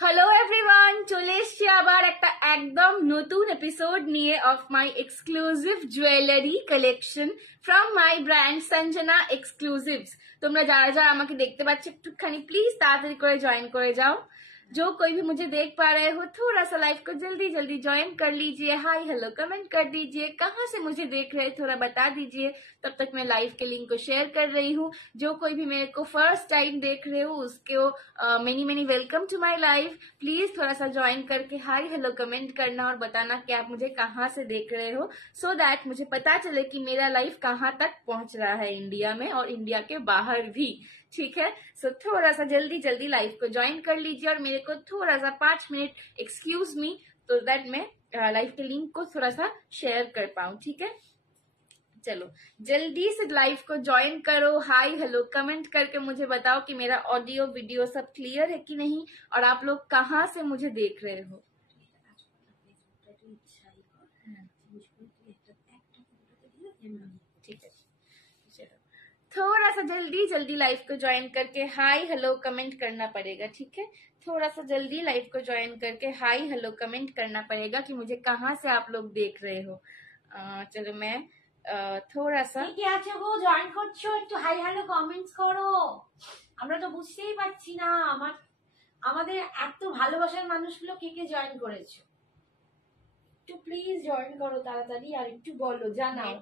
Hello everyone, চলে এসছি আবার একটা একদম নতুন এপিসোড নিয়ে of my exclusive jewellery collection from my brand Sanjana exclusives. তোমরা যারা যারা আমাকে দেখতে পাচ্ছ একটুখানি প্লিজ তাড়াতাড়ি করে জয়েন করে যাও। जो कोई भी मुझे देख पा रहे हो थोड़ा सा लाइव को जल्दी जल्दी ज्वाइन कर लीजिए, हाय हेलो कमेंट कर दीजिए, कहाँ से मुझे देख रहे हैं थोड़ा बता दीजिए। तब तक मैं लाइव के लिंक को शेयर कर रही हूँ। जो कोई भी मेरे को फर्स्ट टाइम देख रहे हो उसको many many welcome to my live. Please थोड़ा सा ज्वाइन करके हाय हेलो कमेंट करना और बताना कि आप मुझे कहाँ से देख रहे हो, सो दैट मुझे पता चले कि मेरा लाइव कहाँ तक पहुंच रहा है इंडिया में और इंडिया के बाहर भी। ठीक है, सो थोड़ा सा जल्दी जल्दी लाइव को ज्वाइन कर लीजिए और मेरे को थोड़ा सा 5 मिनट एक्सक्यूज मी, तो दैट मैं लाइव के लिंक को थोड़ा सा शेयर कर पाऊं। ठीक है, चलो जल्दी से लाइव को ज्वाइन करो, हाय हेलो कमेंट करके मुझे बताओ कि मेरा ऑडियो वीडियो सब क्लियर है कि नहीं और आप लोग कहाँ से मुझे देख रहे हो। ठीक है, चलो थोड़ा सा जल्दी जल्दी लाइव को ज्वाइन करके हाय हेलो कमेंट करना पड़ेगा। ठीक है, थोड़ा सा जल्दी लाइव को ज्वाइन करके हाय हेलो कमेंट करना पड़ेगा कि मुझे कहाँ से आप लोग देख रहे हो। चलो मैं थोड़ा सा কি আছে গো, জয়েন করছো, একটু হাই হ্যালো কমেন্টস করো। আমরা তো বুঝতেই পারছি না আমাদের এত ভালোবাসার মানুষগুলো কে কে জয়েন করেছো। একটু প্লিজ জয়েন করো তাড়াতাড়ি আর একটু বলো, জানাও।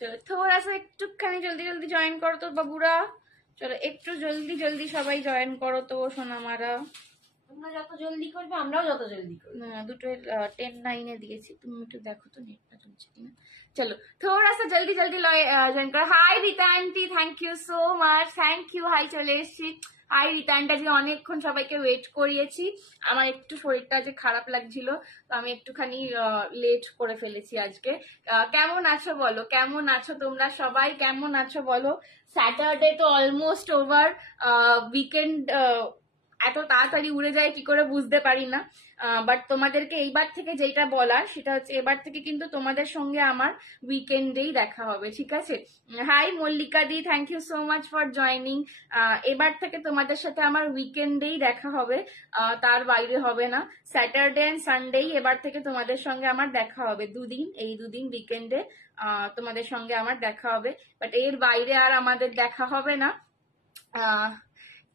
चलो थोड़ा सा একটুখানি জলদি জলদি জয়েন করো তো বাবুরা। চলো একটু জলদি জলদি সবাই জয়েন করো তো সোনামারা। তোমরা যত জলদি করবে আমরাও যত জলদি করবো। না দুটো 10-9 দিয়েছি, তুমি একটু দেখো তো নেটটা চলছে কিনা। চলো थोड़ा सा जल्दी जल्दी জয়েন করো। Hi Rita aunty, thank you so much, thank you. Hi চলে এসেছি। হাই রিতা আন্টি, আজকে অনেকক্ষণ সবাইকে ওয়েট করিয়েছি। আমার একটু শরীরটা আজকে খারাপ লাগছিল, তো আমি একটুখানি লেট করে ফেলেছি আজকে। কেমন আছো বলো, কেমন আছো তোমরা সবাই, কেমন আছো বলো। স্যাটারডে তো অলমোস্ট ওভার, উইকেন্ড এত তাড়াতাড়ি উড়ে যায় কি করে বুঝতে পারি না। বাট তোমাদেরকে এইবার থেকে যেটা বলার সেটা হচ্ছে এবার থেকে কিন্তু তোমাদের সঙ্গে আমার উইকেন্ডেই দেখা হবে। ঠিক আছে, hi Mallika di, thank you so much for joining. এবার থেকে তোমাদের সাথে আমার উইকেন্ডেই দেখা হবে, তার বাইরে হবে না। স্যাটারডে অ্যান্ড সানডেই এবার থেকে তোমাদের সঙ্গে আমার দেখা হবে, দুদিন, এই দুদিন উইকেন্ডে তোমাদের সঙ্গে আমার দেখা হবে, বাট এর বাইরে আর আমাদের দেখা হবে না।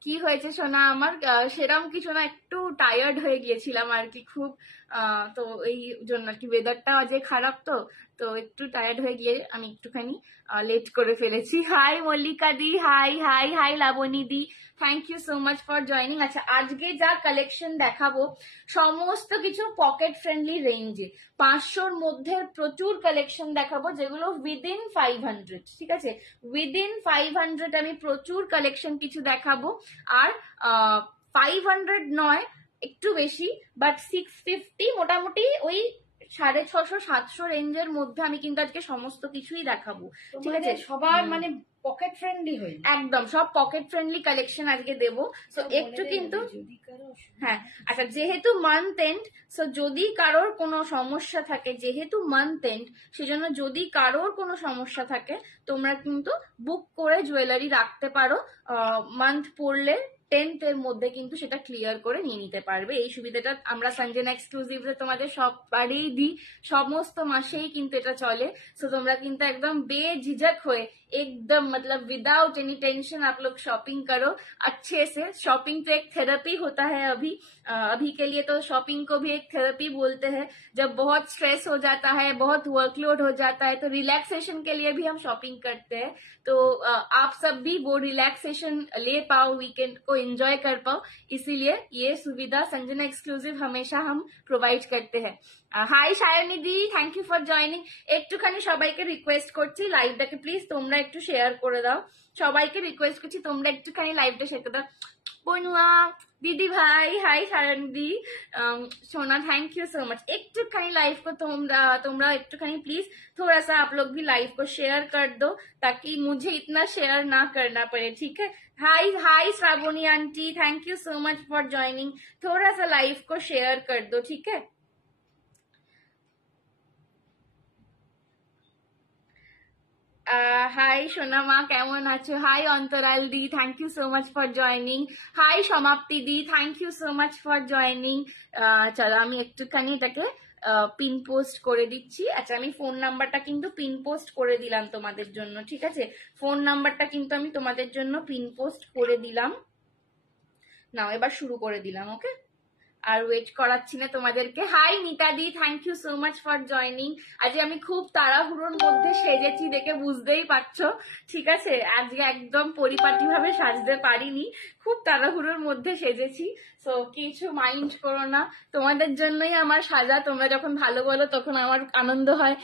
কি হয়েছে সোনা আমার, সেরকম কিছু না, একটু টায়ার্ড হয়ে গিয়েছিলাম আর কি খুব, তো এই জন্য আর কি, ওয়েদারটা আজকে খারাপ তো একটু টায়ার্ড হয়ে গিয়ে আমি একটুখানি লেট করে ফেলেছি। Hi Mallika di, hi hi hi Labani di, thank you so much for joining. আচ্ছা, আজকে যা কালেকশন দেখাবো সমস্ত কিছু পকেট ফ্রেন্ডলি রেঞ্জে, 500-র মধ্যে প্রচুর কালেকশন দেখাবো যেগুলো উইদিন 500। ঠিক আছে, উইদিন 500 আমি প্রচুর কালেকশন কিছু দেখাবো। আর 500 নয়, একটু বেশি, বাট 650 মোটামুটি ওই 650-700 রেঞ্জের মধ্যে আমি কিন্তু আজকে সমস্ত কিছুই দেখাবো। ঠিক আছে, সবার মানে পকেট ফ্রেন্ডলি হয়ে একদম সব পকেট ফ্রেন্ডলি কালেকশন আজকে দেবো। সো একটু কিন্তু হ্যাঁ, আচ্ছা যেহেতু মান্থ এন্ড, সো যদি কারোর কোনো সমস্যা থাকে, যেহেতু মান্থ এন্ড সেজন্য যদি কারোর কোনো সমস্যা থাকে তোমরা কিন্তু বুক করে জুয়েলারি রাখতে পারো, মান্থ পড়লে 10th এর মধ্যে কিন্তু সেটা ক্লিয়ার করে নিয়ে নিতে পারবে। এই সুবিধাটা আমরা সঞ্জনা এক্সক্লুসিভে তোমাদের সববারেই দিই, সমস্ত মাসেই কিন্তু এটা চলে। সো তোমরা কিন্তু একদম बेझिझक হয়ে एकदम मतलब विदाउट एनी टेंशन आप लोग शॉपिंग करो अच्छे से। शॉपिंग तो एक थेरेपी होता है, अभी के लिए तो शॉपिंग को भी एक थेरेपी बोलते हैं। जब बहुत स्ट्रेस हो जाता है, बहुत वर्कलोड हो जाता है, तो रिलैक्सेशन के लिए भी हम शॉपिंग करते हैं। तो आप सब भी वो रिलैक्सेशन ले पाओ, वीकेंड को एंजॉय कर पाओ, इसीलिए ये सुविधा संजना एक्सक्लूसिव हमेशा हम प्रोवाइड करते हैं। Hi Sayani di, thank you for joining. একটুখানি সবাইকে রিকোয়েস্ট করছি লাইভটাকে প্লিজ তোমরা একটু শেয়ার করে দাও, সবাইকে রিকোয়েস্ট করছি তোমরা একটুখানি লাইভটা শেয়ার করে দাও। বনুয়া দিদি ভাই, হাই সারণদি, सोना थैंक यू सो मच। एकटूखानी लाइव को तुमरा एकटूखानी प्लीज थोड़ा सा आप लोग भी लाइव को शेयर कर दो ताकि मुझे इतना शेयर ना करना पड़े, ठीक है। Hi hi Shravani aunty, thank you so much for joining. थोड़ा सा लाइव को शेयर कर दो, ठीक है। হাই সোনা মা, কেমন আছো? Hi Antaral di, thank you so much for joining. Hi Samapti di, thank you so much for joining. চলো আমি একটুখানি এটাকে পিন পোস্ট করে দিচ্ছি। আচ্ছা, আমি ফোন নাম্বারটা কিন্তু পিন পোস্ট করে দিলাম তোমাদের জন্য, ঠিক আছে। ফোন নাম্বারটা কিন্তু আমি তোমাদের জন্য পিন পোস্ট করে দিলাম। নাও এবার শুরু করে দিলাম, ওকে। আর ওয়েট করাচ্ছি না তোমাদেরকে। Hi Nita di, thank you so much for joining. আজকে আমি খুব তাড়াহুড়োর মধ্যে সেজেছি দেখে বুঝতেই পারছো, ঠিক আছে। আজকে একদম পরিপাটি ভাবে সাজতে পারিনি, খুব তাড়াহুড়োর মধ্যে সেজেছি। সো কিছু মাইন্ড করো না, তোমাদের জন্যই আমার সাজা। তোমরা যখন ভালো বলো তখন আমার আনন্দ হয়,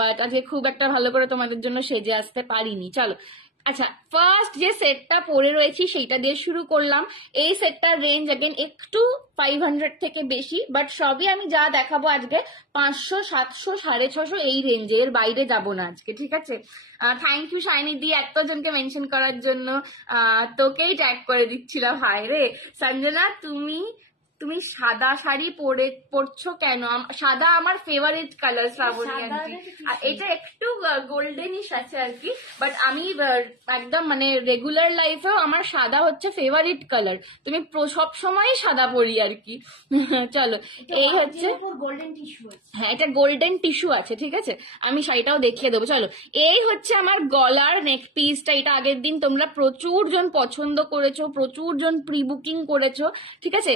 বাট আজকে খুব একটা ভালো করে তোমাদের জন্য সেজে আসতে পারিনি। চলো, আচ্ছা, ফার্স্ট যে সেটটা পরে রয়েছি সেইটা দিয়ে শুরু করলাম। এই সেটটার রেঞ্জ अगेन একটু 500 থেকে বেশি, বাট সবই আমি যা দেখাবো আজকে 500, 700, 650 এই রেঞ্জের বাইরে যাব না আজকে, ঠিক আছে। থ্যাংক ইউ শাইনি দি এতজনকে মেনশন করার জন্য। তোকেই ট্যাগ করে দিচ্ছিলাম। হাই রে সঞ্জনা, তুমি সাদা শাড়ি পরছো কেন? সাদা আমার ফেভারিট কালার শ্রাবণী আন্টি। আর এটা একটু গোল্ডেনিশ আছে আর কি, বাট আমি একদম মানে রেগুলার লাইফেও আমার সাদা হচ্ছে ফেভারিট কালার। তুমি সব সময় সাদা পরি আর কি। চলো, এই হচ্ছে গোল্ডেন টিস্যু। হ্যাঁ, এটা গোল্ডেন টিস্যু আছে, ঠিক আছে। আমি শাড়িটাও দেখিয়ে দেবো। চলো, এই হচ্ছে আমার গলার নেক পিসটা। এটা আগের দিন তোমরা প্রচুর জন পছন্দ করেছো, প্রচুর জন প্রি বুকিং করেছো, ঠিক আছে।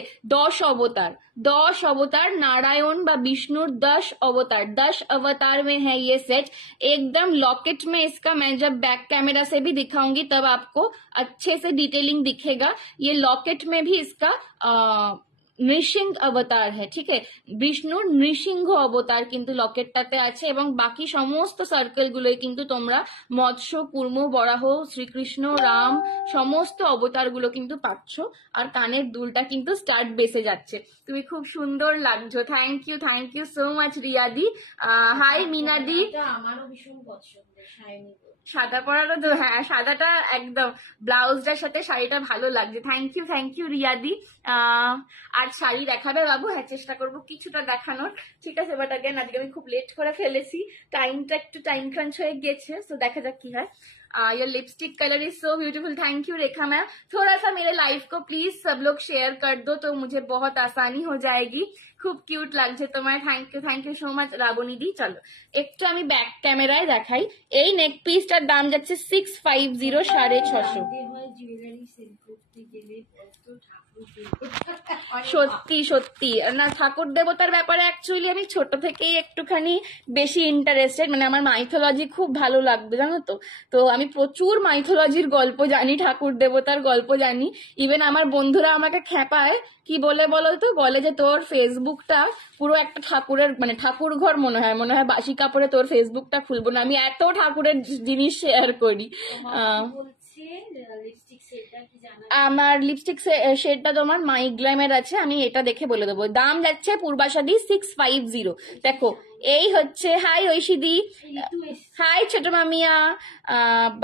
10 अवतार नारायण व विष्णु 10 अवतार में है ये सेट। एकदम लॉकेट में इसका मैं जब बैक कैमरा से भी दिखाऊंगी तब आपको अच्छे से डिटेलिंग दिखेगा। ये लॉकेट में भी इसका নৃসিংহ অবতার হ্যাঁ, ঠিক আছে। বিষ্ণুর নৃসিংহ অবতার কিন্তু লকেটটাতে আছে, এবং বাকি সমস্ত সার্কেল গুলোই কিন্তু তোমরা মৎস্য, কুর্ম, বরাহ, শ্রীকৃষ্ণ, রাম সমস্ত অবতার গুলো কিন্তু পাচ্ছ। আর কানের দুলটা কিন্তু স্টার্ট বেসে যাচ্ছে। তুমি খুব সুন্দর লাগছো। থ্যাংক ইউ সো মাচ রিয়াদি। হাই মিনাদি, আমারও ভীষণ পছন্দ শাইনি। সাদা পরারও তো, হ্যাঁ সাদাটা একদম ব্লাউজটার সাথে শাড়িটা ভালো লাগছে। থ্যাংক ইউ রিয়াদি। আর শাড়ি দেখাবে বাবু? হ্যাঁ, চেষ্টা করবো কিছুটা দেখানোর, ঠিক আছে। বাট अगेन আজকে আমি খুব লেট করে ফেলেছি, টাইমটা একটু টাইম ক্রাঞ্চ হয়ে গেছে। তো দেখা যাক কি হয়। ये lipstick colour is so beautiful. Thank you Rekha ma'am. थोड़ा सा मेरे लाइव को प्लीज सब लोग शेयर कर दो तो मुझे बहुत आसानी हो जाएगी। খুব কিউট লাগছে তোমার। থ্যাংক ইউ সো মাচ রাবণী দি। চলো একটু আমি ব্যাক ক্যামেরায় দেখাই। এই নেক পিসটার দাম যাচ্ছে 650, 650। সত্যি না, ঠাকুর দেবতার ব্যাপারে অ্যাকচুয়ালি আমি ছোট থেকেই একটুখানি বেশি ইন্টারেস্টেড। মানে আমার মাইথোলজি খুব ভালো লাগবে, জানো তো। তো আমি প্রচুর মাইথোলজির গল্প জানি, ঠাকুর দেবতার গল্প জানি। ইভেন আমার বন্ধুরা আমাকে খেপায়, কি বলে বলো তো, বলে যে তোর ফেসবুকটা পুরো একটা ঠাকুরের মানে ঠাকুর ঘর মনে হয় বাসি কাপড়ে তোর ফেসবুকটা খুলবো না। আমি এত ঠাকুরের জিনিস শেয়ার করি। আমার লিপস্টিক শেডটা তোমার মাই গ্ল্যামের আছে, আমি এটা দেখে বলে দেবো। দাম যাচ্ছে পূর্বাশাদি 650। দেখো এই হচ্ছে, হাই ঐশিদি, হাই ছোট মামিয়া,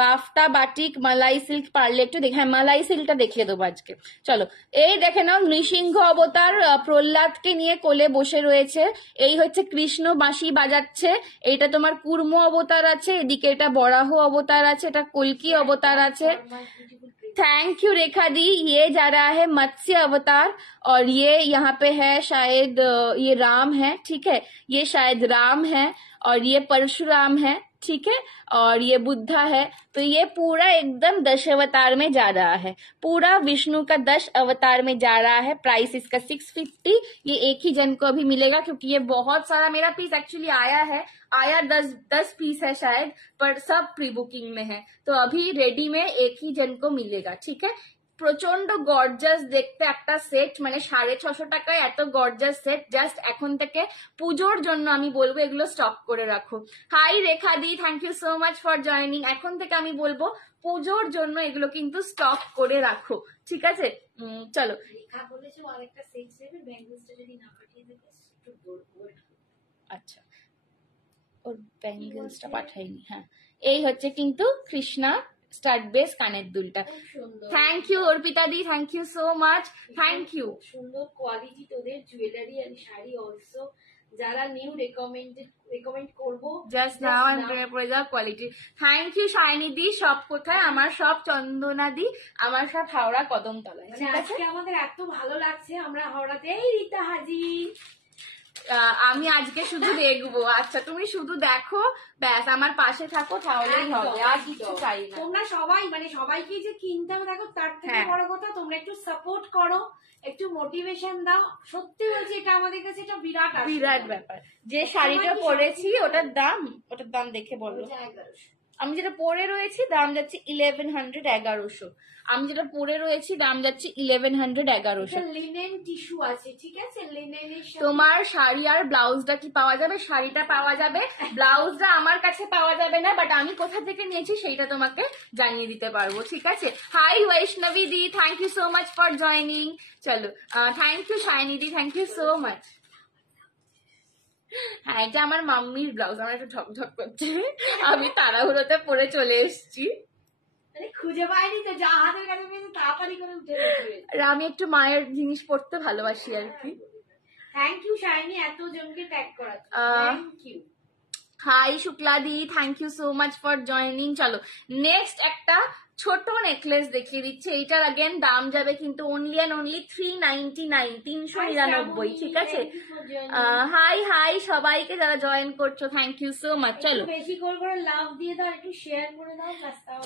বাফটা বাটিক মালাই সিল্ক পারলে একটু দেখে। হ্যাঁ, মালাই সিল্কটা দেখিয়ে দেবো আজকে। চলো, এই দেখে নাও নৃসিংহ অবতার প্রহ্লাদকে নিয়ে কোলে বসে রয়েছে। এই হচ্ছে কৃষ্ণ বাঁশি বাজাচ্ছে। এইটা তোমার কুর্ম অবতার আছে, এদিকে এটা বরাহ অবতার আছে, এটা কল্কি অবতার আছে। थैंक यू रेखा दी। ये जा रहा है मत्स्य अवतार, और ये यहाँ पे है शायद ये राम है, ठीक है। ये शायद राम है, और ये परशुराम है, ठीक है, और ये बुद्धा है। तो ये पूरा एकदम 10 अवतार में जा रहा है, पूरा विष्णु का 10 अवतार में जा रहा है। प्राइस इसका 650। ये एक ही जन को अभी मिलेगा क्योंकि ये बहुत सारा मेरा पीस एक्चुअली आया 10 पीस है शायद, पर सब प्री बुकिंग में है। तो अभी रेडी में एक ही जन को मिलेगा, ठीक है। প্রচন্ড গর্জাস দেখতে একটা সেট, মানে 650 টাকায় এত গর্জাস সেট জাস্ট এখন থেকে পুজোর জন্য আমি বলবো এগুলো স্টক করে রাখো। Hi Rekha di, thank you so much for joining. এখন থেকে আমি বলবো পুজোর জন্য এগুলো কিন্তু স্টক করে রাখো, ঠিক আছে? চলো, রেখা বলেছে আরেকটা সেট নেবে, ব্যাঙ্গলসটা যদি না পাঠিয়ে দেবে একটু ওয়েট। আচ্ছা, ওর ব্যাঙ্গেলসটা পাঠাইনি। হ্যাঁ, এই হচ্ছে কিন্তু কৃষ্ণা স্টাড বেস কানের দুলটা। Thank you Arpita di, thank you so much, thank you. সুন্দর কোয়ালিটি তোদের জুয়েলারি আর শাড়ি অলসো। যারা নিউ রেকমেন্ড করবো, জাস্ট নাও আই এম প্রেমে পড়ে যাওয়া quality. Thank you Shiny di. সব কোথায়? আমার সব চন্দনা দি, আমার সব হাওড়া কদমতলায়। মানে আজকে আমাদের এত ভালো লাগছে, আমরা হাওড়াতে। এই রীতা হাজির। আমি আজকে শুধু দেখবো। আচ্ছা, তুমি শুধু দেখো, ব্যাস আমার পাশে থাকো, তাহলেই হবে, আর কিছু চাই না। তোমরা সবাই মানে সবাইকে যে কিনতে হবে দেখো, তার থেকে বড় কথা তোমরা একটু সাপোর্ট করো, একটু মোটিভেশন দাও। সত্যি বলছি, এটা আমাদের কাছে একটা বিরাট ব্যাপার। যে শাড়িটা পরেছি ওটার দাম দেখে বলো। আমি যেটা পরে রয়েছি দাম যাচ্ছে 1100, 1100। আমি যেটা পরে রয়েছি দাম যাচ্ছে 1100, 1100। লিনেন টিস্যু আছে, ঠিক আছে? তোমার শাড়ি আর ব্লাউজটা কি পাওয়া যাবে? শাড়িটা পাওয়া যাবে, ব্লাউজটা আমার কাছে পাওয়া যাবে না, বাট আমি কোথা থেকে নিয়েছি সেইটা তোমাকে জানিয়ে দিতে পারবো, ঠিক আছে? Hi Baishnavi di, thank you so much for joining. চলো, thank you Shiny di, thank you so much. হ্যাঁ, এটা আমার মাম্মির ব্লাউজ, আমার একটু ঝকঝক করছে, আমি তাড়াহুড়োতে পরে চলে এসেছি। খুঁজে পাইনি তো, যা হাতের কাছে পেয়েছি তাড়াতাড়ি করে উঠে আমি একটু মায়ের জিনিস পড়তে ভালোবাসি আর কি। থ্যাংক ইউ শাইনি এতজনকে ট্যাগ করার জন্য, thank you. Hi Shukla di, thank you so much for joining. চলো, নেক্সট একটা ছোট নেকলেস দেখিয়ে দিচ্ছি। এইটার আগেন দাম যাবে কিন্তু অনলি অ্যান্ড অনলি 399, 399, ঠিক আছে? হাই সবাইকে যারা জয়েন করছো, থ্যাংক ইউ সো মাচ। চলো, বেশি করে লাভ দিয়ে দাও, একটু শেয়ার করে দাও।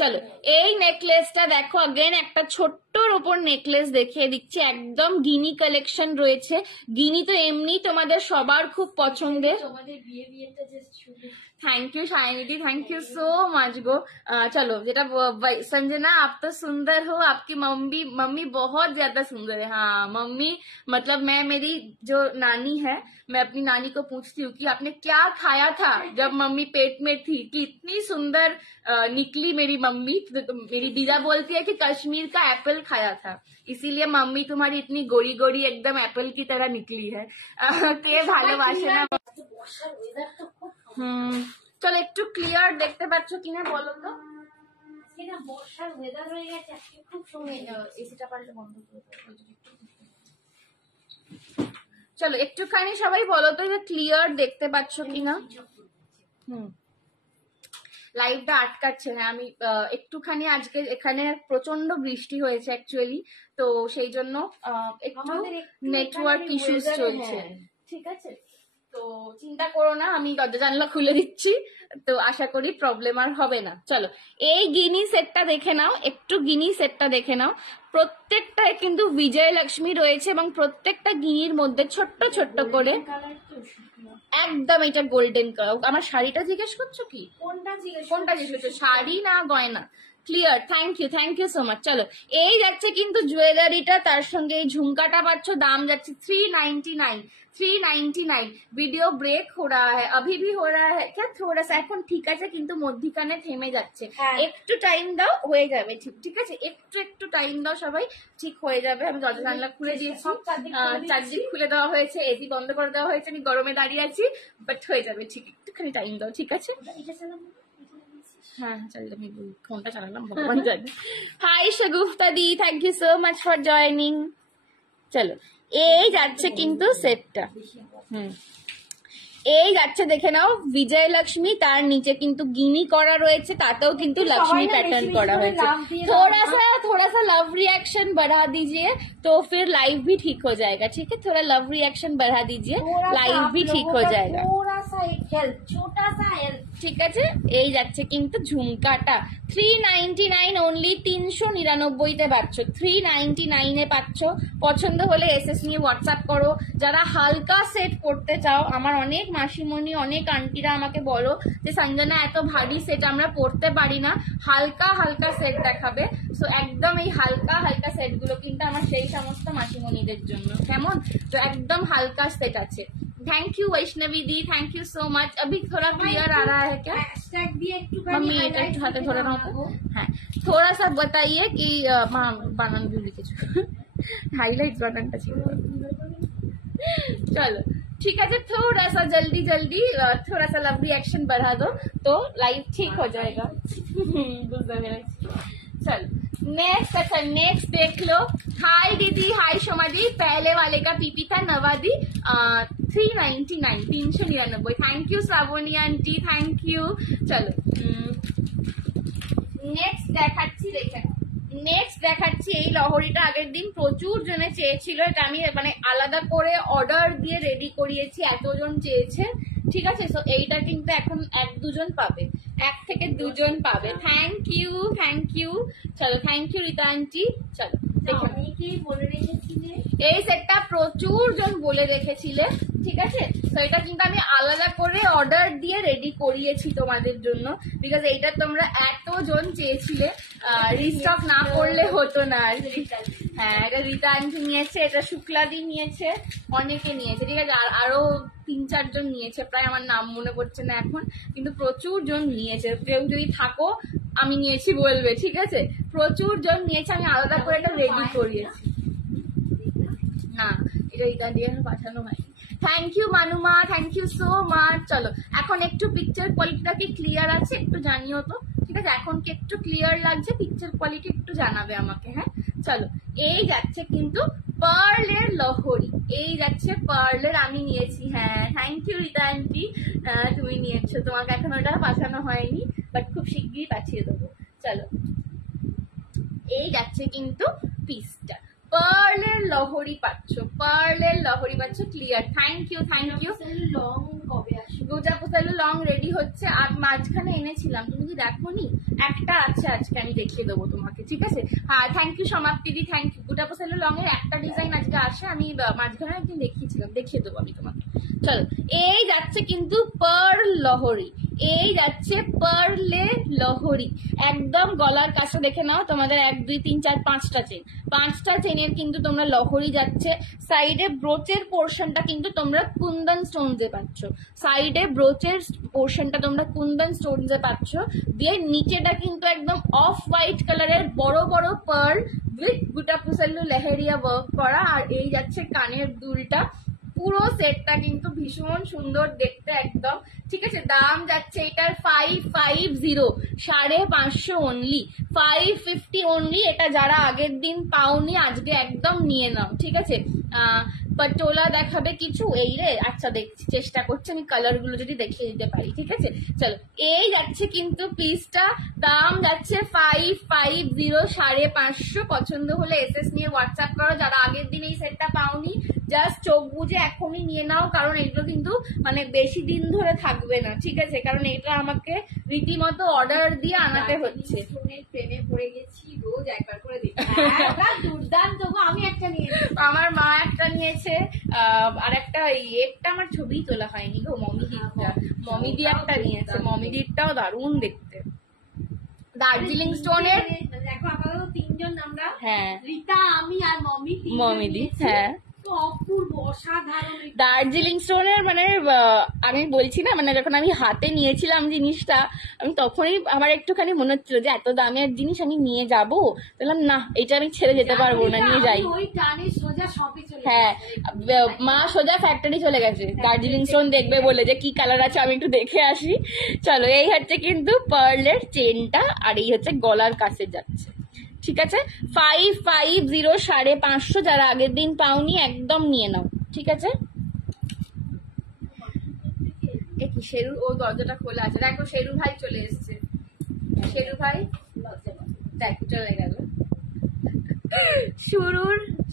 চলো, এই নেকলেসটা দেখো, আগেন একটা ছোট্টর ওপর নেকলেস দেখিয়ে দিচ্ছি, একদম গিনি কালেকশন রয়েছে। গিনি তো এমনি তোমাদের সবার খুব পছন্দের। তোমাদের বিয়েটা জাস্ট শুরু। Thank you Shiny di, thank you so much गो। चलो, जेटा संजना, आप तो सुंदर हो, आपकी मम्मी बहुत ज्यादा सुंदर है। हाँ मम्मी, मतलब मैं, मेरी जो नानी है, मैं अपनी नानी को पूछती हूँ कि आपने क्या खाया था जब मम्मी पेट में थी कि इतनी सुंदर निकली मेरी मम्मी। तो मेरी दीदा बोलती है कि कश्मीर का एप्पल खाया था, इसीलिए मम्मी तुम्हारी इतनी गोरी गोरी एकदम एप्पल की तरह निकली है। के ভালোবাসে না। চলো, একটু ক্লিয়ার দেখতে পাচ্ছ কিনা বলো তো? বর্ষার ওয়েদার হয়ে গেছে আজকে, খুব সময়। এসিটা পারলে বন্ধ করে দাও। চলো, একটুখানি সবাই বলো তো যে ক্লিয়ার দেখতে পাচ্ছ কিনা। লাইভটা আটকাচ্ছে। হ্যাঁ, আমি একটুখানি আজকে এখানে প্রচন্ড বৃষ্টি হয়েছে অ্যাকচুয়ালি, তো সেই জন্য একটু নেটওয়ার্ক ইস্যুস চলছে, ঠিক আছে? তো চিন্তা করো না, আমি দরজা জানলা খুলে দিচ্ছি, তো আশা করি প্রবলেম আর হবে না। চলো, এই গিনি সেটটা দেখে নাও, একটু গিনি সেটটা দেখে নাও। প্রত্যেকটায় কিন্তু বিজয়লক্ষ্মী রয়েছে এবং প্রত্যেকটা গিনির মধ্যে ছোট্ট ছোট্ট করে একদম এটা গোল্ডেন কালার। আমার শাড়িটা জিজ্ঞেস করছো কি? কোনটা জিজ্ঞেস করছো, শাড়ি না গয়না? Clear, thank you so much. চলো, এই যাচ্ছে কিন্তু জুয়েলারিটা, তার সঙ্গে এই ঝুমকাটা পাচ্ছ, দাম যাচ্ছে 399। वीडियो ब्रेक हो रहा है, अभी भी हो रहा है क्या? थोड़ा सा এখন ঠিক আছে, কিন্তু মধ্যিখানে থেমে যাচ্ছে। একটু টাইম দাও, হয়ে যাবে ঠিক আছে? একটু টাইম দাও, সবাই ঠিক হয়ে যাবে। আমি দরজা জানলা খুলে দিয়েছি, চারদিক খুলে দেওয়া হয়েছে, এসি বন্ধ করে দেওয়া হয়েছে, আমি গরমে দাঁড়িয়ে আছি, বাট হয়ে যাবে ঠিক। একটুখানি টাইম দাও, ঠিক আছে? হ্যাঁ, চল, আমি ফোনটা চালালাম, ভগবান জানে। Hi Shagufta di, thank you so much for joining. চলো, এই যাচ্ছে কিন্তু সেটটা। এই যাচ্ছে, দেখে নাও, বিজয়লক্ষ্মী, তার নিচে কিন্তু গিনি করা রয়েছে, তাতেও কিন্তু लक्ष्मी पैटर्न करा হয়েছে। थोड़ा सा लव रिएक्शन बढ़ा दीजिए तो फिर लाइव भी ठीक हो जाएगा, ठीक है? थोड़ा लव रिएक्शन बढ़ा दीजिए, लाइव भी ठीक हो जाएगा। छोटा सा हेल्प, ঠিক আছে? এই যাচ্ছে কিন্তু ঝুমকাটা 399 অনলি, 399-তে পাচ্ছ, 399-এ পাচ্ছ। পছন্দ হলে এসএস নিয়ে হোয়াটসঅ্যাপ করো। যারা হালকা সেট পড়তে চাও, আমার অনেক মাসিমণি, অনেক আন্টিরা আমাকে বলো যে সঞ্জনা এত ভারী সেট আমরা পড়তে পারি না, হালকা হালকা সেট দেখাবে। সো একদম এই হালকা হালকা সেটগুলো কিন্তু আমার সেই সমস্ত মাসিমণিদের জন্য, কেমন? তো একদম হালকা সেট আছে, thank you Vaishnavi the, thank you so much. अभी थोड़ा क्लियर आ रहा है क्या? हैशटैग দিয়ে একটু मम्मी এটা একটু হাতে ধরে নাও তো। হ্যাঁ, थोड़ा सा बताइए कि বানান ভুল লিখেছো, হাইলাইট বানানটা ছিল। चलो ठीक है, थोड़ा सा जल्दी जल्दी थोड़ा सा लव रिएक्शन बढ़ा दो तो लाइव ठीक हो जाएगा। चलो नेक्स्ट, अच्छा नेक्स्ट देख लो। हाय दीदी, हाय शोमा दी। पहले वाले का पीपी था नवादी 399, 399। Thank you Shravani aunty, thank you. चलो নেক্সট দেখাচ্ছি, দেখেন নেক্সট দেখাচ্ছি। এই লহরিটা আগের দিন প্রচুর জনে চেয়েছিল, এটা আমি মানে আলাদা করে অর্ডার দিয়ে রেডি করিয়েছি, এতজন চেয়েছে। ঠিক আছে, সো এইটা কিন্তু এখন 1-2 জন পাবে, 1 থেকে 2 জন পাবে। Thank you, thank you. চলো থ্যাংক ইউ রীতা আন্টি। চলো দেখুন, বলে রেখেছিলে এই সেটটা প্রচুর জন বলে রেখেছিলে। ঠিক আছে, তো এটা কিন্তু আমি আলাদা করে অর্ডার দিয়ে রেডি করিয়েছি তোমাদের জন্য, বিকজ এইটা তোমরা এতজন চেয়েছিলে, রিস্টক না করলে হতো না আর কি। হ্যাঁ, এটা রীতা আন্টি নিয়েছে, এটা শুক্লাদি নিয়েছে, অনেকে নিয়েছে। ঠিক আছে, আর আরো 3-4 জন নিয়েছে, প্রায় আমার নাম মনে পড়ছে না এখন, কিন্তু প্রচুর জন নিয়েছে। কেউ যদি থাকো আমি নিয়েছি বলবে। ঠিক আছে, প্রচুর জন নিয়েছে, আমি আলাদা করে এটা রেডি করিয়েছি। না, এটা রীতা দিয়ে পাঠানো হয়নি। থ্যাংক ইউ মানুমা, থ্যাংক ইউ সো মাচ। চলো এখন একটু পিকচার কোয়ালিটিটা কি ক্লিয়ার আছে একটু জানিও তো। ঠিক আছে, এখন কি একটু ক্লিয়ার লাগছে? পিকচার কোয়ালিটি একটু জানাবে আমাকে। হ্যাঁ চলো, এই যাচ্ছে কিন্তু পার্লের লহরি, এই যাচ্ছে পার্লের, আমি নিয়েছি। হ্যাঁ থ্যাংক ইউ রীতা আন্টি, তুমি নিয়েছো, তোমাকে এখন ওটা পাঠানো হয়নি, বাট খুব শিগগিরই পাঠিয়ে দেবো। চলো এই যাচ্ছে কিন্তু পিসটা, পার্লের লহরি পাচ্ছ, পার্লের লহরি পাচ্ছ clear. Thank you, thank you. Long কবে আসবে? গোজা পোতালু লং রেডি হচ্ছে, আর মাঝখানে এনেছিলাম, তুমি কি দেখোনি? একটা আছে আজকে, আমি দেখিয়ে দেবো তোমাকে। ঠিক আছে, হ্যাঁ থ্যাংক ইউ সমাপ্তি দি, থ্যাংক ইউ। গোজা পোতালু লং এর একটা ডিজাইন আজকে আসে, আমি মাঝখানে একদিন দেখিয়েছিলাম, দেখিয়ে দেবো আমি তোমাকে। চলো এই যাচ্ছে কিন্তু পার্ল লহরি, এই যাচ্ছে পার্লে লহরি, একদম গলার কাছে দেখে নাও, তোমাদের 1 2 3 4 5টা চেন, 5টা চেনের কিন্তু তোমরা লহরি যাচ্ছে। সাইডে ব্রোচের পোর্শনটা কিন্তু তোমরা কুন্দন স্টোনসে পাচ্ছ, সাইডে ব্রোচের পোর্শনটা তোমরা কুন্দন স্টোনসে পাচ্ছ, দিয়ে নিচেটা কিন্তু একদম অফ হোয়াইট কালারের বড় বড় পার্ল উইথ গুটা পুসাল্লু লেহেরিয়া ওয়ার্ক করা। আর এই যাচ্ছে কানের দুলটা, পুরো সেটটা কিন্তু ভীষণ সুন্দর দেখতে একদম। ঠিক আছে, দাম যাচ্ছে এটার 550, 550 অনলি, 550 অনলি। এটা যারা আগের দিন পাওনি আজকে একদম নিয়ে নাও। ঠিক আছে, পটোলা দেখাবে কিছু এই রে, আচ্ছা দেখছি, চেষ্টা করছি আমি কালার গুলো যদি দেখিয়ে দিতে পারি। ঠিক আছে, চলো এই যাচ্ছে কিন্তু পিসটা, দাম যাচ্ছে 550, 550। পছন্দ হলে এসএস নিয়ে হোয়াটসঅ্যাপ করো। যারা আগের দিন এই সেটটা পাওনি জাস্ট চোখ বুঝে এখনই নিয়ে নাও, কারণ এগুলো কিন্তু মানে বেশি দিন ধরে থাকবে না। ঠিক আছে, কারণ এটা আমাকে রীতিমতো অর্ডার দিয়ে আনাতে হচ্ছে। প্রেমে পড়ে গেছি, রোজ একবার করে দেখি। দুর্দান্ত, আমি একটা নিয়েছি, আমার মা একটা নিয়েছে, আর একটা একটা আমার ছবি তোলা হয়নি গো, মমিদি একটা নিয়েছে, মমিদিরটাও দারুণ দেখতে। দার্জিলিং স্টোনের দেখো আপাতত 3 জন আমরা, হ্যাঁ রীতা, আমি আর মমিদি। হ্যাঁ অপূর্ব, অসাধারণ। দার্জিলিং স্টোনের মানে আমি বলছি না, মানে যখন আমি হাতে নিয়েছিলাম জিনিসটা, আমি তখনই আমার একটুখানি মনে হচ্ছিল যে এত দামের জিনিস আমি নিয়ে যাবো, বললাম না এটা আমি ছেড়ে যেতে পারবো না, নিয়ে যাই। হ্যাঁ, মা সোজা ফ্যাক্টরি চলে গেছে দার্জিলিং স্টোন দেখবে বলে, যে কি কালার আছে আমি একটু দেখে আসি। চলো এই হচ্ছে কিন্তু পার্লের চেনটা, আর এই হচ্ছে গলার কাছে যাচ্ছে। ঠিক আছে, 550, 550। যারা আগের দিন পাওনি একদম নিয়ে নাও। ঠিক আছে, কি শেরু, ও দরজাটা খোলা আছে, দেখো শেরু ভাই চলে এসছে। শেরু ভাই দেখ চলে গেল।